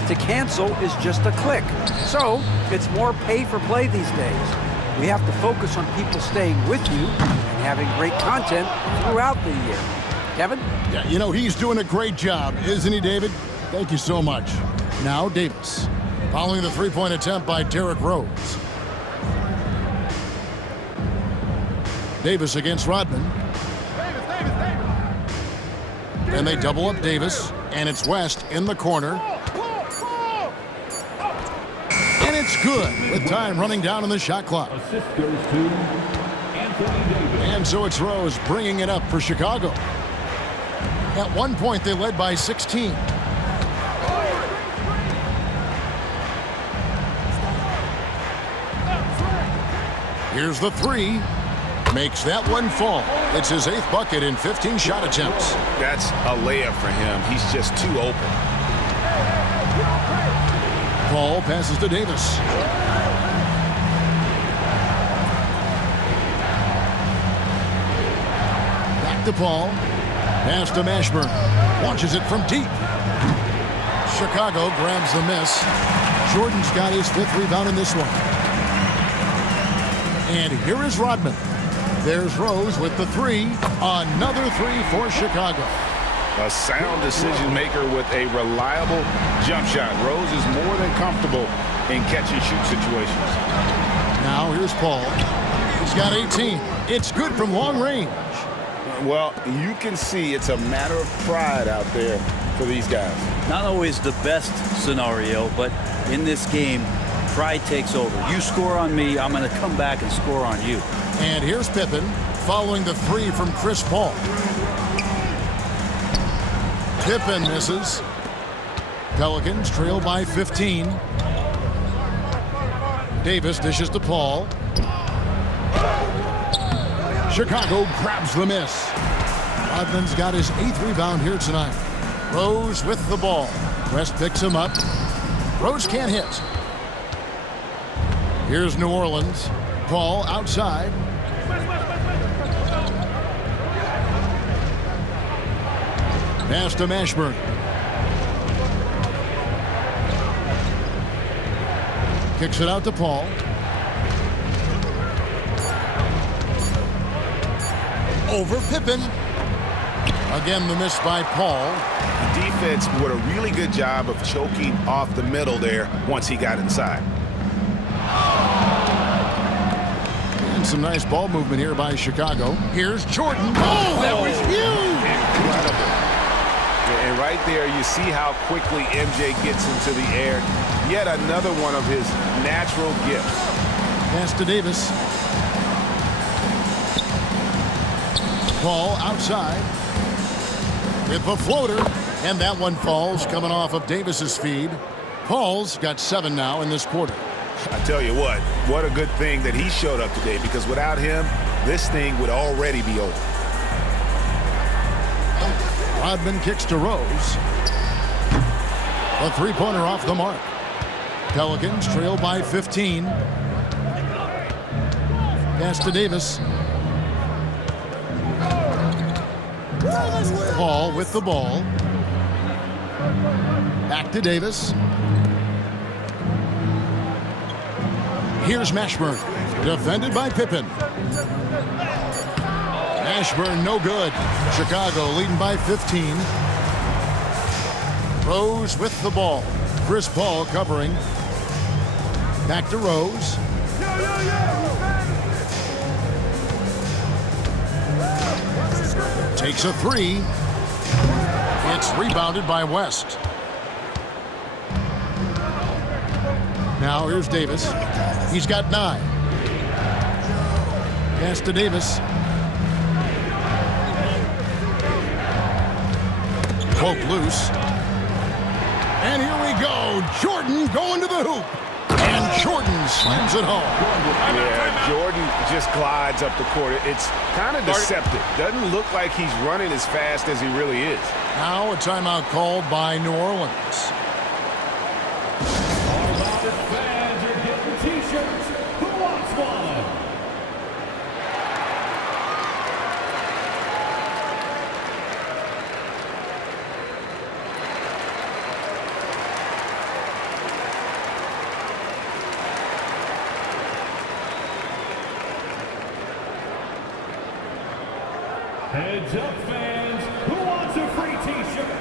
To cancel is just a click. So it's more pay for play these days. We have to focus on people staying with you and having great content throughout the year. Kevin? Yeah, you know, he's doing a great job, isn't he, David? Thank you so much. Now, Davis. Following the three-point attempt by Derrick Rose. Davis against Rodman. And they double up Davis, and it's West in the corner. And it's good with time running down on the shot clock. Assist goes to Anthony Davis. And so it's Rose bringing it up for Chicago. At one point, they led by 16. Here's the three. Makes that one fall. It's his 8th bucket in 15 shot attempts. That's a layup for him. He's just too open. Paul passes to Davis. Back to Paul. Pass to Mashburn. Launches it from deep. Chicago grabs the miss. Jordan's got his 5th rebound in this one. And here is Rodman. There's Rose with the three. Another three for Chicago. A sound decision maker with a reliable jump shot. Rose is more than comfortable in catch-and-shoot situations. Now here's Paul. He's got 18. It's good from long range. Well, you can see it's a matter of pride out there for these guys. Not always the best scenario, but in this game, pride takes over. You score on me, I'm going to come back and score on you. And here's Pippen following the three from Chris Paul. Pippen misses. Pelicans trail by 15. Davis dishes to Paul. Chicago grabs the miss. Rodman's got his 8th rebound here tonight. Rose with the ball. West picks him up. Rose can't hit. Here's New Orleans. Paul outside. Pass to Mashburn. Kicks it out to Paul. Over Pippen. Again, the miss by Paul. The defense did a really good job of choking off the middle there once he got inside. And some nice ball movement here by Chicago. Here's Jordan. Oh, that was huge! Incredible. And right there, you see how quickly MJ gets into the air. Yet another one of his natural gifts. Pass to Davis. Paul outside with the floater, and that one falls coming off of Davis's feed. Paul's got 7 now in this quarter. I tell you what a good thing that he showed up today, because without him, this thing would already be over. Rodman kicks to Rose. A three-pointer off the mark. Pelicans trail by 15. Pass to Davis. Paul with the ball. Back to Davis. Here's Mashburn. Defended by Pippen. Mashburn no good. Chicago leading by 15. Rose with the ball. Chris Paul covering. Back to Rose. Takes a three. It's rebounded by West. Now here's Davis. He's got 9. Pass to Davis. Poke loose. And here we go. Jordan going to the hoop. And Jordan slams it home. Yeah, Jordan just glides up the court. It's kind of deceptive. Doesn't look like he's running as fast as he really is. Now a timeout called by New Orleans. All about it, fans are getting T-shirts. Who wants one? Heads up, fans. Who wants a free T-shirt?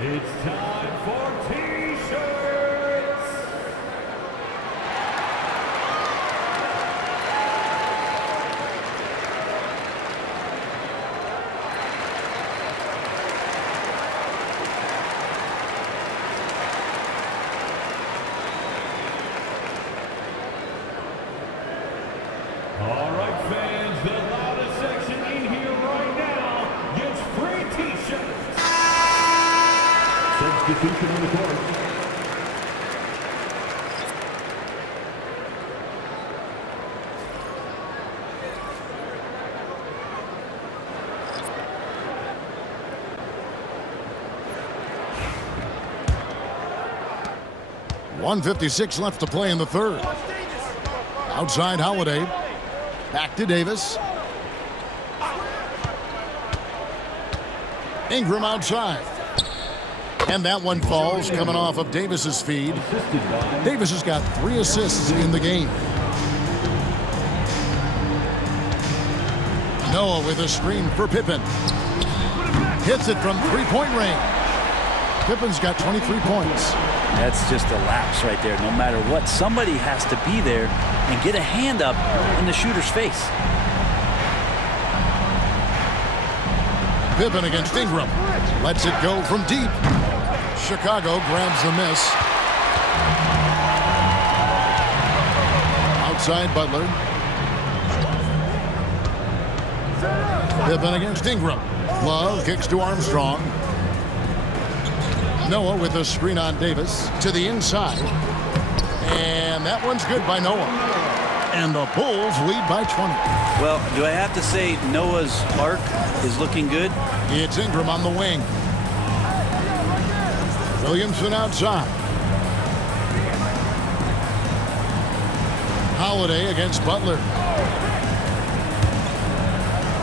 It's time for T-shirts. All right, fans, the loudest section in here right now gets free T-shirts. Substitution on the court. .156 left to play in the third. Outside Holiday. Back to Davis. Ingram outside. And that one falls coming off of Davis's feed. Davis has got 3 assists in the game. Noah with a screen for Pippen. Hits it from three-point range. Pippen's got 23 points. That's just a lapse right there. No matter what, somebody has to be there and get a hand up in the shooter's face. Pippen against Ingram. Lets it go from deep. Chicago grabs the miss. Outside Butler. Pippen against Ingram. Love kicks to Armstrong. Noah with a screen on Davis to the inside. And that one's good by Noah. And the Bulls lead by 20. Well, do I have to say Noah's arc is looking good? It's Ingram on the wing. Williamson outside. Holiday against Butler.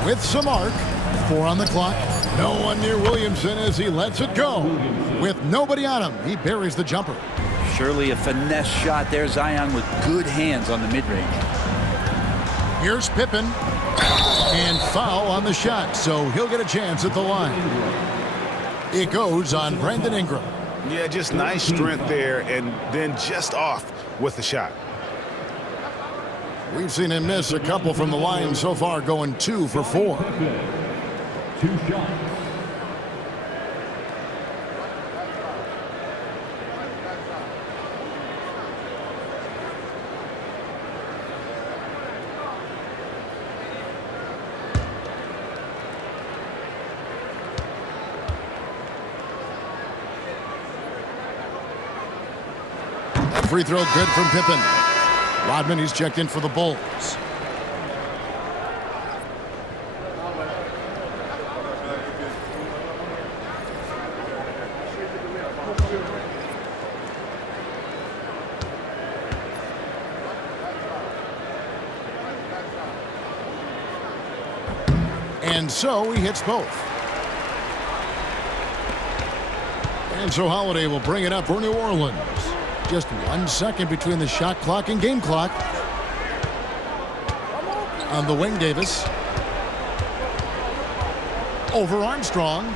With some arc. 4 on the clock. No one near Williamson as he lets it go. With nobody on him, he buries the jumper. Surely a finesse shot there. Zion with good hands on the mid-range. Here's Pippen. And foul on the shot, so he'll get a chance at the line. It goes on Brandon Ingram. Yeah, just nice strength there, and then just off with the shot. We've seen him miss a couple from the line so far, going 2 for 4. 2 shots. Free throw good from Pippen. Rodman, he's checked in for the Bulls. And so he hits both. And so Holiday will bring it up for New Orleans. Just 1 second between the shot clock and game clock. On the wing, Davis. Over Armstrong.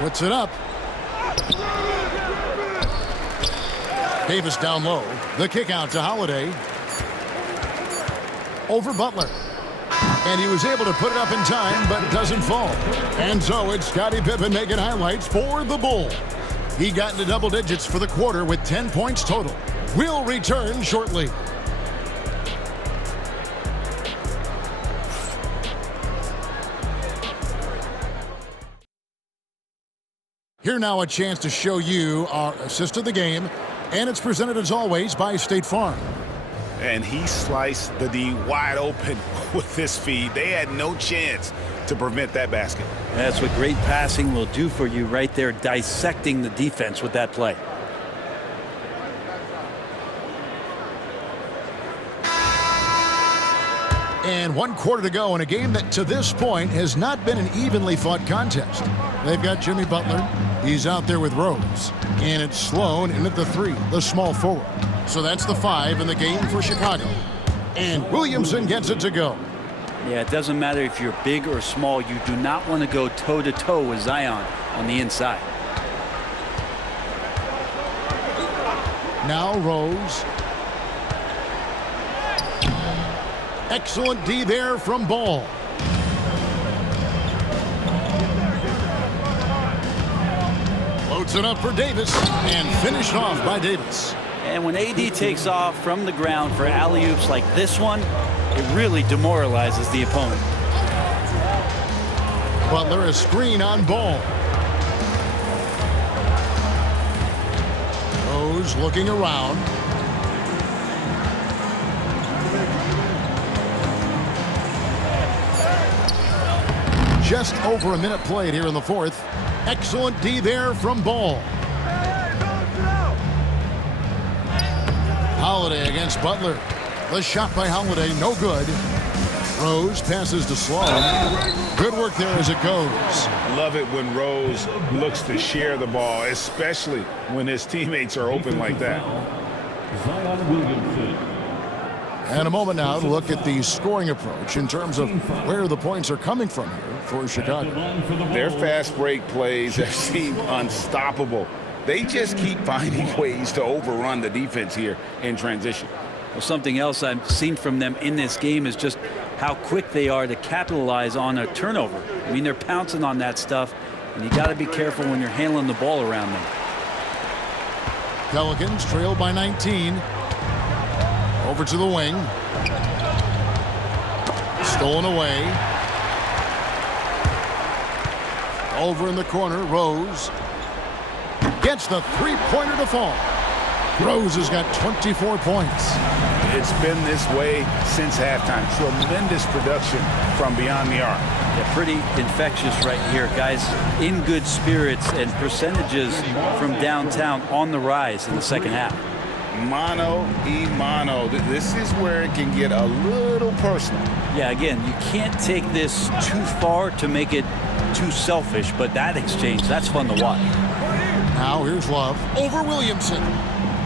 Puts it up. Davis down low. The kick out to Holiday. Over Butler. And he was able to put it up in time, but doesn't fall. And so it's Scottie Pippen making highlights for the Bulls. He got into double digits for the quarter with 10 points total. We'll return shortly. Here now a chance to show you our assist of the game, and it's presented as always by State Farm. And he sliced the D wide open with this feed. They had no chance to prevent that basket. That's what great passing will do for you right there, dissecting the defense with that play. And 1 quarter to go in a game that to this point has not been an evenly fought contest. They've got Jimmy Butler. He's out there with Rose. And it's Sloan in at the 3, the small forward. So that's the 5 in the game for Chicago. And Williamson gets it to go. Yeah, it doesn't matter if you're big or small. You do not want to go toe-to-toe with Zion on the inside. Now Rose. Excellent D there from Ball. Loads it up for Davis and finished off by Davis. And when AD takes off from the ground for alley-oops like this one, it really demoralizes the opponent. Butler a screen on Ball. Rose looking around. Just over a minute played here in the fourth. Excellent D there from Ball. Holiday against Butler. The shot by Holiday, no good. Rose passes to Sloan. Good work there as it goes. Love it when Rose looks to share the ball, especially when his teammates are open like that. Zion Williamson. And a moment now to look at the scoring approach in terms of where the points are coming from here for Chicago. Their fast break plays have seemed unstoppable. They just keep finding ways to overrun the defense here in transition. Well, something else I've seen from them in this game is just how quick they are to capitalize on a turnover. I mean, they're pouncing on that stuff, and you got to be careful when you're handling the ball around them. Pelicans trail by 19. Over to the wing. Stolen away. Over in the corner, Rose gets the three-pointer to fall. Rose has got 24 points. It's been this way since halftime. Tremendous production from beyond the arc. Yeah, pretty infectious right here. Guys in good spirits and percentages from downtown on the rise in the second half. Mano y mano. This is where it can get a little personal. Yeah, again, you can't take this too far to make it too selfish, but that exchange, that's fun to watch. Now here's Love over Williamson.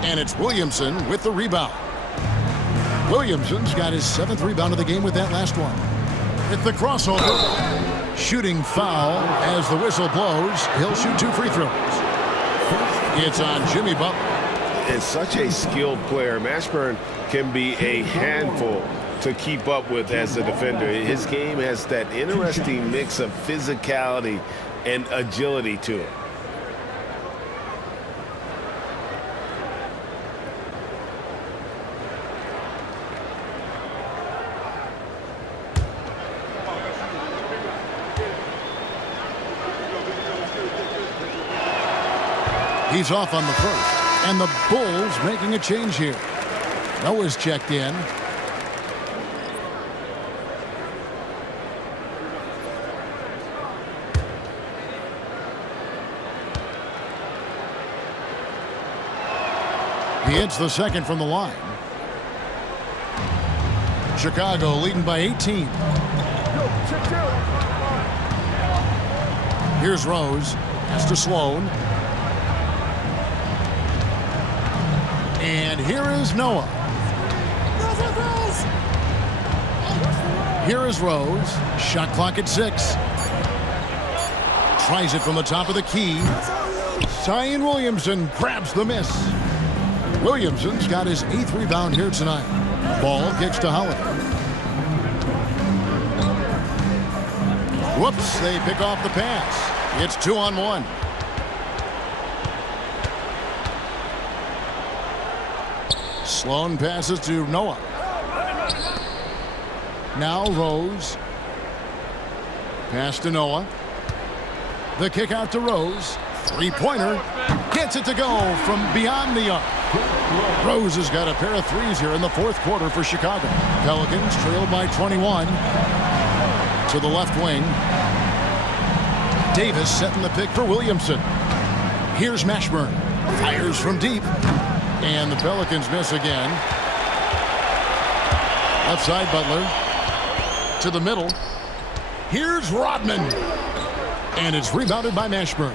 And it's Williamson with the rebound. Williamson's got his 7th rebound of the game with that last one. At the crossover. Shooting foul as the whistle blows. He'll shoot 2 free throws. It's on Jimmy Butler. Is such a skilled player. Mashburn can be a handful to keep up with as a defender. His game has that interesting mix of physicality and agility to it. He's off on the first. And the Bulls making a change here. Noah's checked in. He hits the second from the line. Chicago leading by 18. Here's Rose. Pass to Sloan. And here is Noah. Here is Rose. Shot clock at 6. Tries it from the top of the key. Zion Williamson grabs the miss. Williamson's got his 8th rebound here tonight. Ball kicks to Holiday. Whoops, they pick off the pass. It's 2-on-1. Sloan passes to Noah. Now Rose. Pass to Noah. The kick out to Rose. Three-pointer. Gets it to go from beyond the arc. Rose has got a pair of threes here in the fourth quarter for Chicago. Pelicans trail by 21. To the left wing. Davis setting the pick for Williamson. Here's Mashburn. Fires from deep. And the Pelicans miss again. Left side, Butler. To the middle. Here's Rodman. And it's rebounded by Mashburn.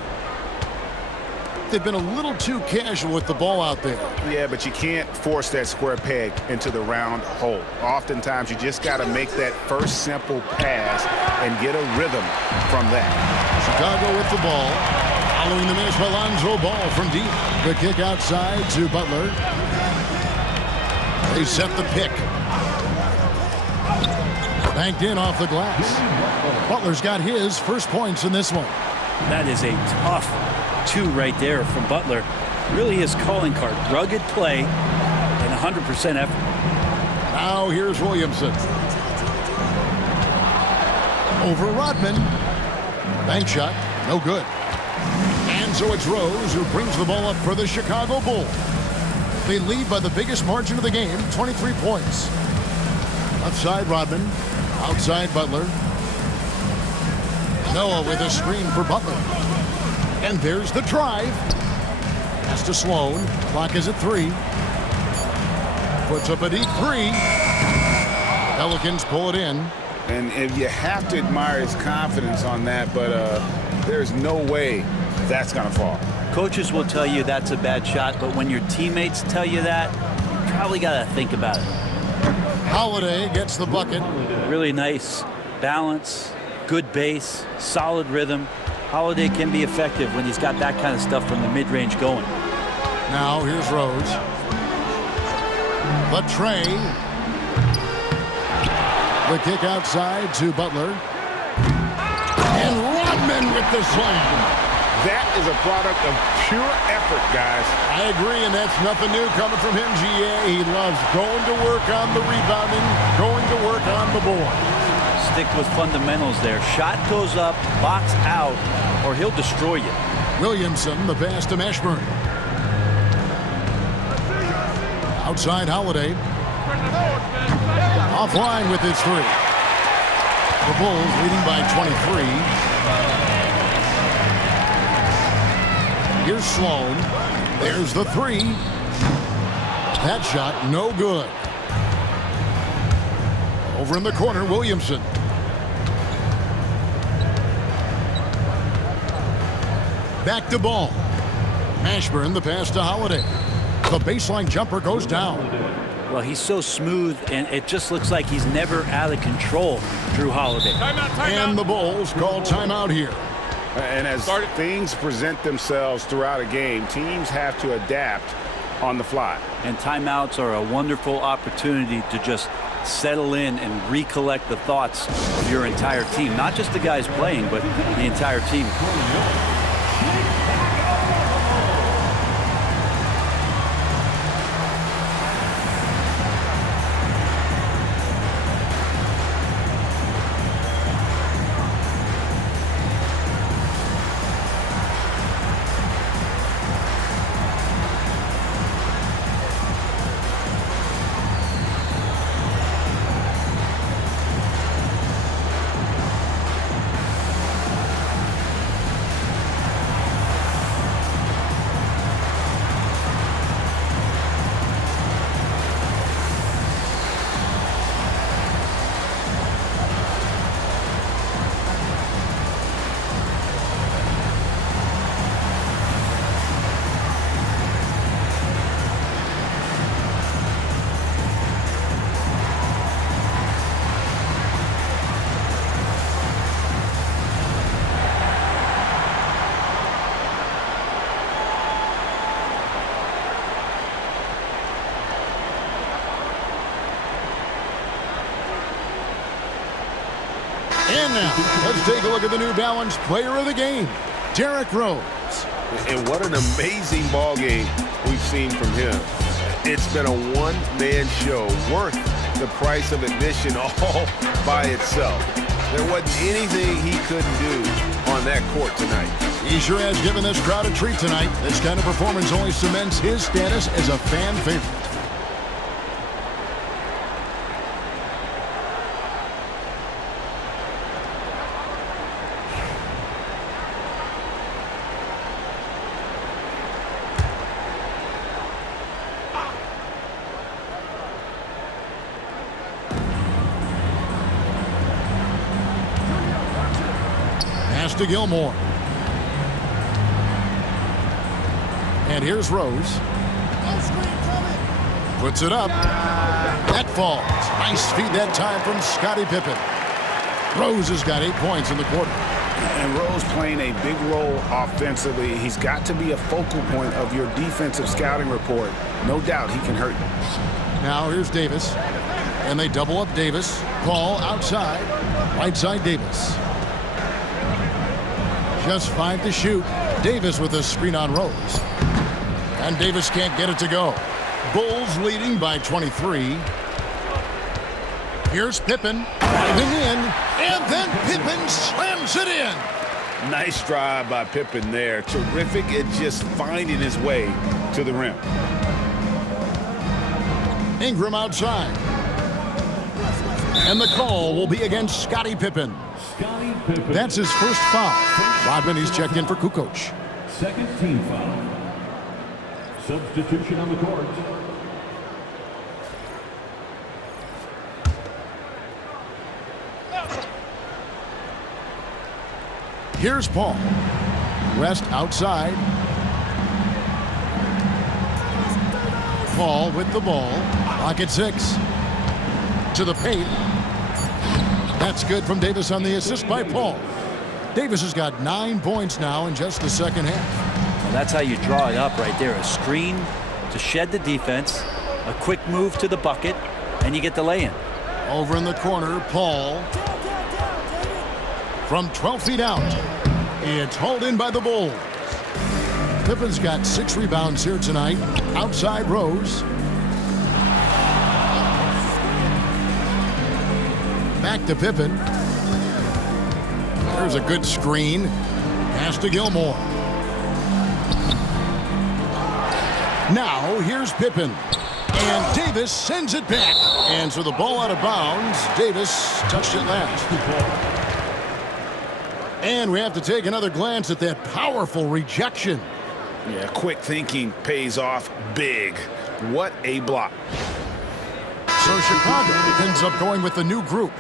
They've been a little too casual with the ball out there. Yeah, but you can't force that square peg into the round hole. Oftentimes, you just got to make that first simple pass and get a rhythm from that. Chicago with the ball. Following the miss by Lonzo Ball from deep. The kick outside to Butler. They set the pick. Banked in off the glass. Butler's got his first points in this one. That is a tough 2 right there from Butler. Really his calling card. Rugged play and 100% effort. Now here's Williamson. Over Rodman. Bank shot, no good. And so it's Rose who brings the ball up for the Chicago Bulls. They lead by the biggest margin of the game, 23 points. Left side Rodman, outside Butler. Noah with a screen for Butler. And there's the drive. Pass to Sloan. Clock is at 3. Puts up a deep 3. Pelicans pull it in. And if you have to admire his confidence on that, but there's no way that's going to fall. Coaches will tell you that's a bad shot, but when your teammates tell you that, you probably got to think about it. Holiday gets the bucket. Really nice balance, good base, solid rhythm. Holiday can be effective when he's got that kind of stuff from the mid-range going. Now here's Rose. The tray. The kick outside to Butler. And Rodman with the slam. That is a product of pure effort, guys. I agree, and that's nothing new coming from him, GA. He loves going to work on the rebounding, going to work on the board. Stick with fundamentals there. Shot goes up, box out, or he'll destroy you. Williamson, the pass to Mashburn. Outside Holiday. Offline with his 3. The Bulls leading by 23. Here's Sloan. There's the 3. That shot, no good. Over in the corner, Williamson. Back to ball. Mashburn, the pass to Holiday. The baseline jumper goes down. Well, he's so smooth, and it just looks like he's never out of control, Drew Holiday. And the Bulls call timeout here. And as things present themselves throughout a game, teams have to adapt on the fly. And timeouts are a wonderful opportunity to just settle in and recollect the thoughts of your entire team. Not just the guys playing, but the entire team. And now, let's take a look at the New Balance player of the game, Derrick Rose. And what an amazing ball game we've seen from him. It's been a one-man show worth the price of admission all by itself. There wasn't anything he couldn't do on that court tonight. He sure has given this crowd a treat tonight. This kind of performance only cements his status as a fan favorite. To Gilmore. And here's Rose. Puts it up. That falls. Nice feed that time from Scottie Pippen. Rose has got 8 points in the quarter. And Rose playing a big role offensively. He's got to be a focal point of your defensive scouting report. No doubt he can hurt you. Now here's Davis. And they double up Davis. Paul outside. Right side Davis. Just 5 to shoot. Davis with a screen on Rose. And Davis can't get it to go. Bulls leading by 23. Here's Pippen. Driving in. And then Pippen slams it in. Nice drive by Pippen there. Terrific at just finding his way to the rim. Ingram outside. And the call will be against Scottie Pippen. Scottie Pippen. That's his first foul. Rodman, he's checked in for Kukoc. Second team foul. Substitution on the court. Here's Paul. West outside. Paul with the ball. Clock at 6. To the paint. That's good from Davis on the assist by Paul. Davis has got 9 points now in just the second half. Well, that's how you draw it up right there. A screen to shed the defense, a quick move to the bucket, and you get the lay-in. Over in the corner, Paul. From 12 feet out. It's hauled in by the Bulls. Pippen's got 6 rebounds here tonight. Outside Rose. Back to Pippen. There's a good screen. Pass to Gilmore. Now here's Pippen. And Davis sends it back. And so the ball out of bounds. Davis touched it last. And we have to take another glance at that powerful rejection. Yeah, quick thinking pays off big. What a block. So Chicago ends up going with the new group.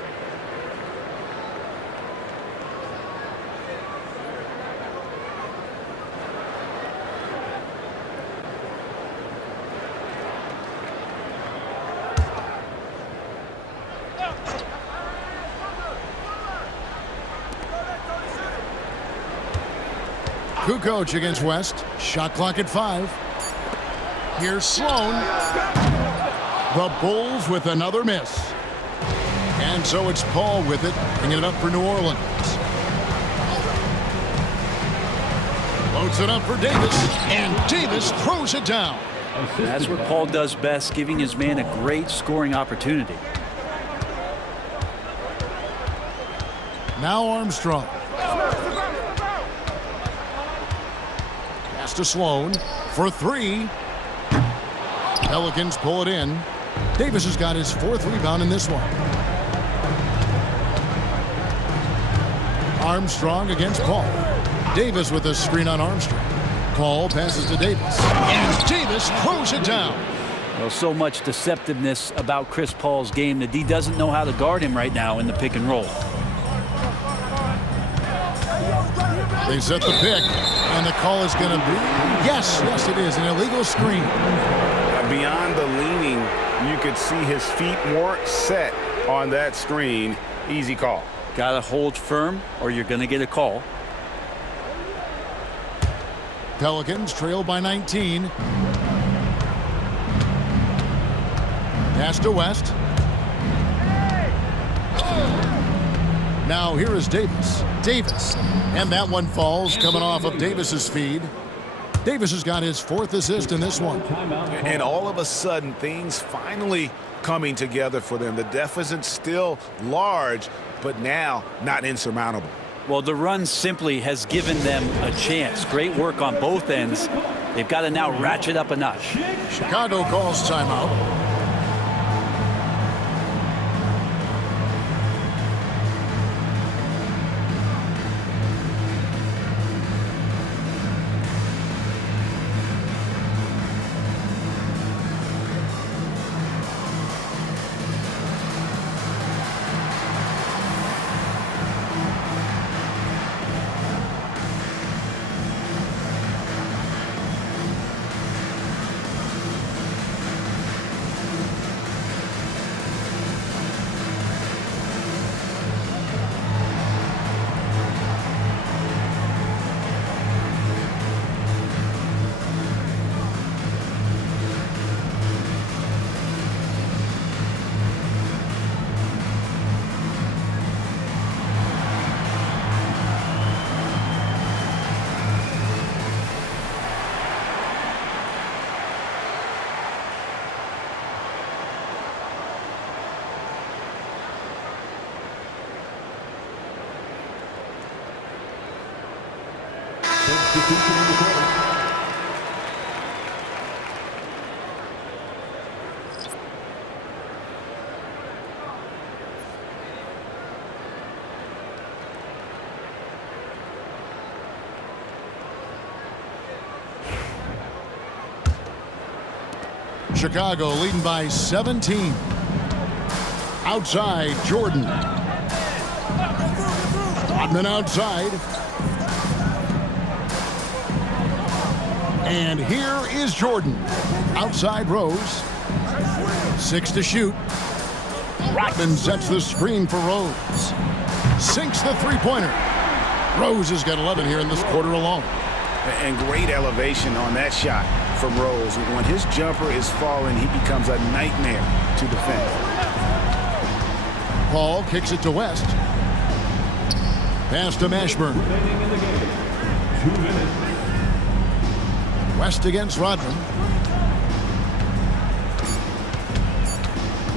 Kukoc against West. Shot clock at 5. Here's Sloan. The Bulls with another miss. And so it's Paul with it, bringing it up for New Orleans. Loads it up for Davis, and Davis throws it down. That's what Paul does best, giving his man a great scoring opportunity. Now Armstrong. To Sloan for 3. Pelicans pull it in. Davis has got his 4th rebound in this one. Armstrong against Paul. Davis with a screen on Armstrong. Paul passes to Davis. And Davis throws it down. Well, so much deceptiveness about Chris Paul's game that he doesn't know how to guard him right now in the pick and roll. They set the pick, and the call is going to be, yes, it is, an illegal screen. Beyond the leaning, you could see his feet weren't set on that screen. Easy call. Got to hold firm, or you're going to get a call. Pelicans trail by 19. Pass to West. Now here is Davis. And that one falls coming off of Davis's feed. Davis has got his 4th assist in this one. And all of a sudden, things finally coming together for them. The deficit's still large, but now not insurmountable. Well, the run simply has given them a chance. Great work on both ends. They've got to now ratchet up a notch. Chicago calls timeout. Chicago leading by 17. Outside, Jordan. Rodman outside. And here is Jordan. Outside Rose. 6 to shoot. Rodman sets the screen for Rose. Sinks the three-pointer. Rose has got 11 here in this quarter alone. And great elevation on that shot from Rose. When his jumper is falling, he becomes a nightmare to defend. Paul kicks it to West. Pass to Mashburn. West against Rodman.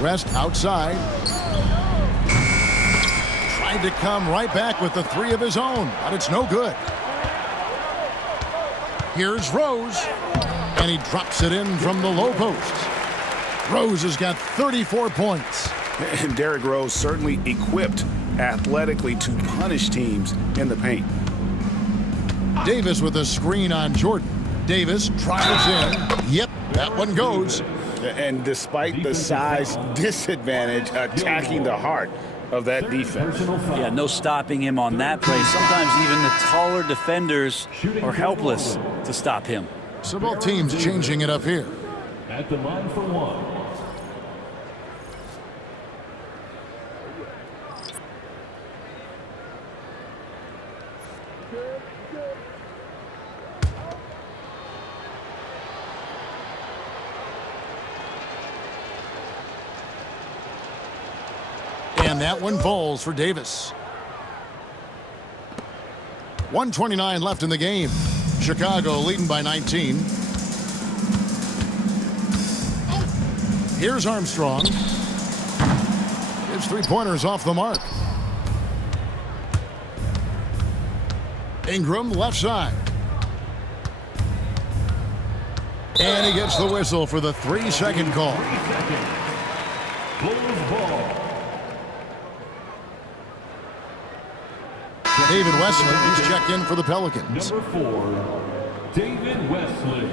West outside. Tried to come right back with the three of his own, but it's no good. Here's Rose, and he drops it in from the low post. Rose has got 34 points. And Derrick Rose certainly equipped athletically to punish teams in the paint. Davis with a screen on Jordan. Davis tries in. Yep, that one goes. And despite the size disadvantage, attacking the heart of that defense. Yeah, no stopping him on that play. Sometimes even the taller defenders are helpless to stop him. So both teams changing it up here. At the line for one. And that one falls for Davis. 1:29 left in the game. Chicago leading by 19. Here's Armstrong. His three-pointers off the mark. Ingram left side. And he gets the whistle for the 3-second call. David Wesley is checked in for the Pelicans. Number 4, David Wesley.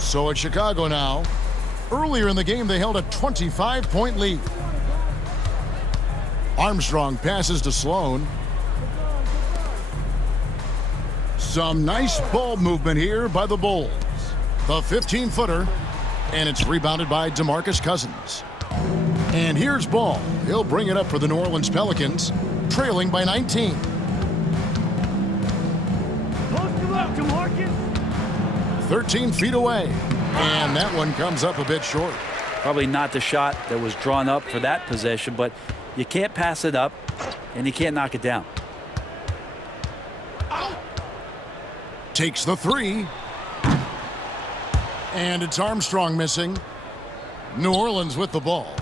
So at Chicago now. Earlier in the game, they held a 25-point lead. Armstrong passes to Sloan. Some nice ball movement here by the Bulls. The 15-footer, and it's rebounded by DeMarcus Cousins. And here's Ball. He'll bring it up for the New Orleans Pelicans, trailing by 19. Post him up, DeMarcus. 13 feet away. And that one comes up a bit short. Probably not the shot that was drawn up for that possession, but you can't pass it up, and you can't knock it down. Takes the three. And it's Armstrong missing. New Orleans with the ball.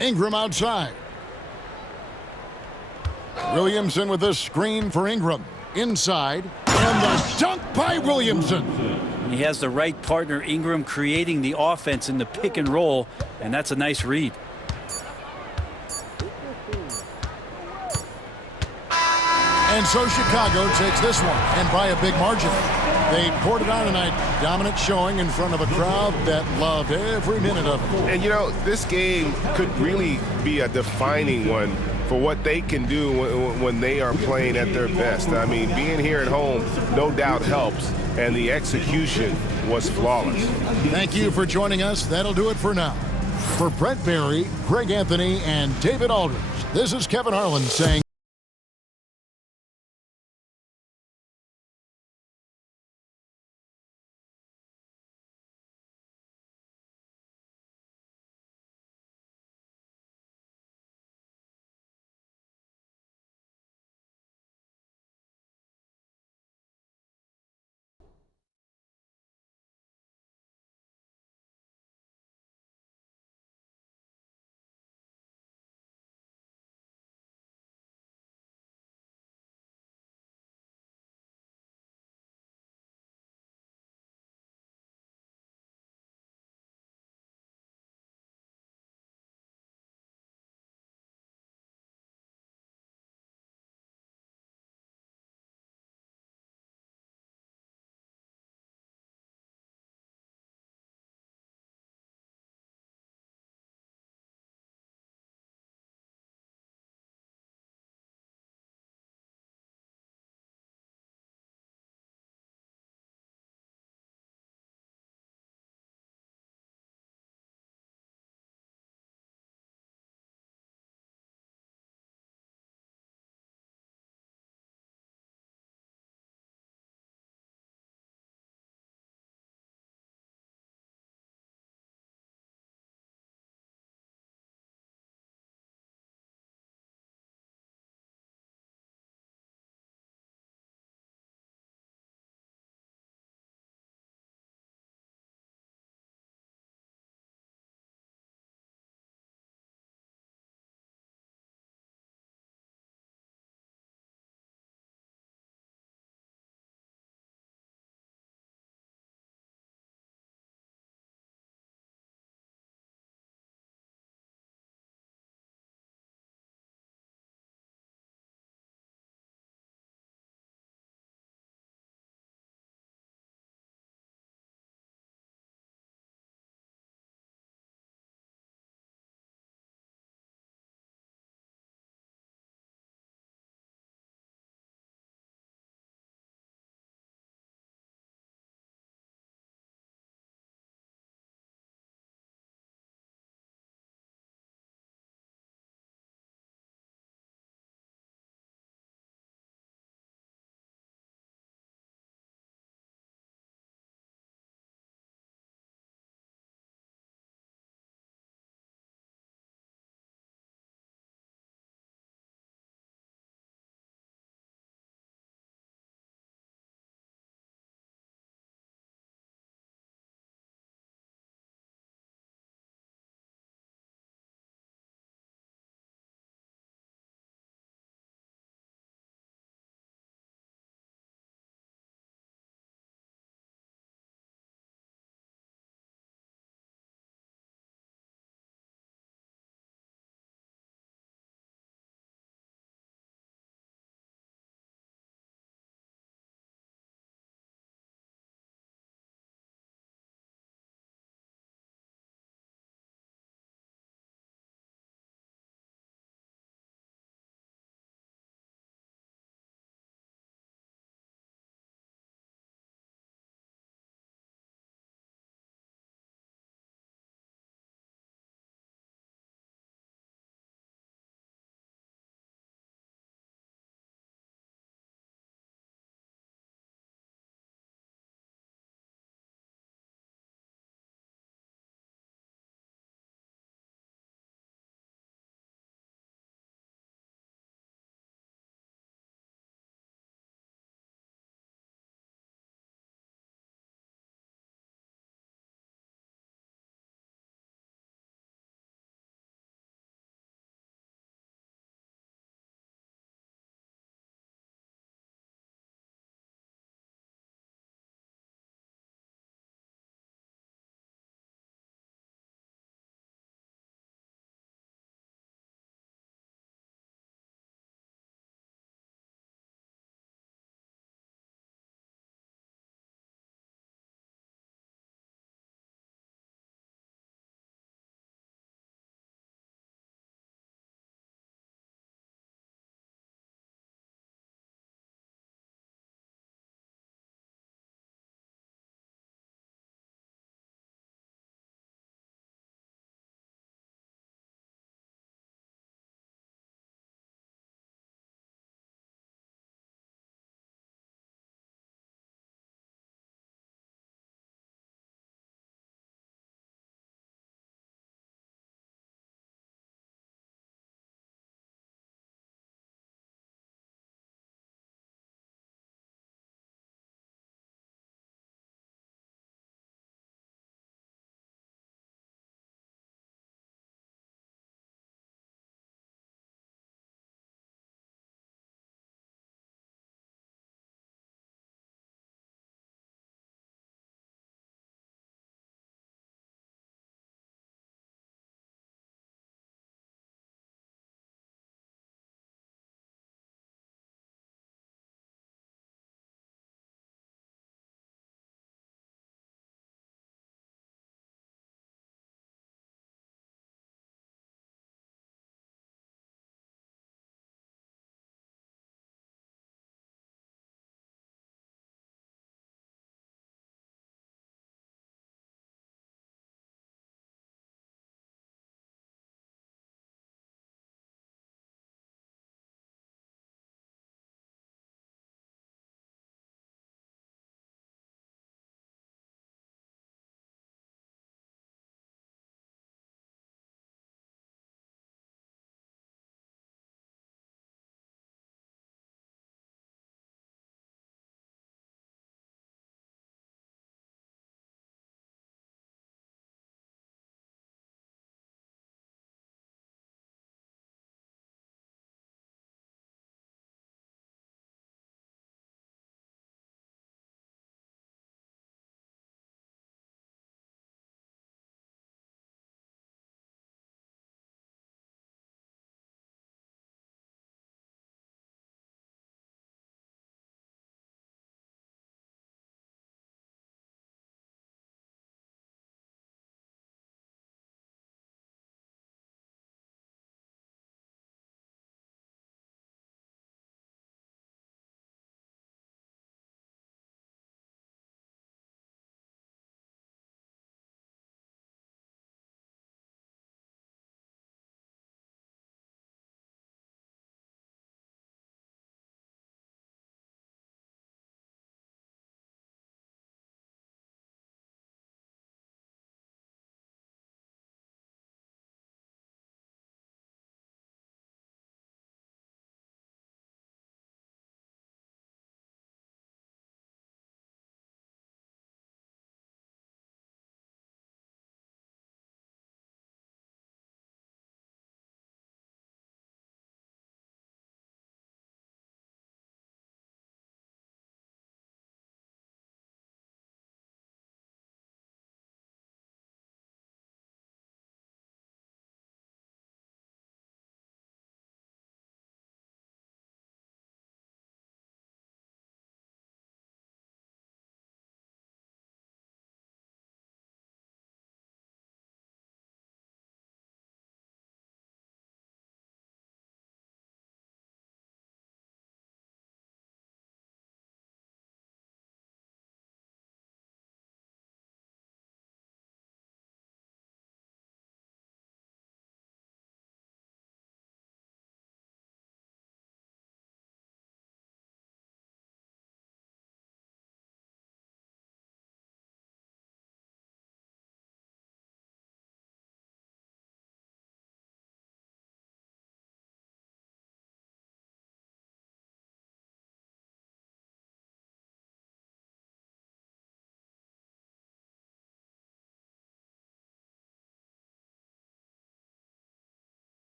Ingram outside. Williamson with a screen for Ingram. Inside. And the dunk by Williamson. He has the right partner, Ingram, creating the offense in the pick and roll, and that's a nice read. And so Chicago takes this one, and by a big margin. They poured it on tonight. Dominant showing in front of a crowd that loved every minute of it. And, you know, this game could really be a defining one for what they can do when they are playing at their best. I mean, being here at home no doubt helps, and the execution was flawless. Thank you for joining us. That'll do it for now. For Brett Barry, Greg Anthony, and David Aldridge, this is Kevin Harlan saying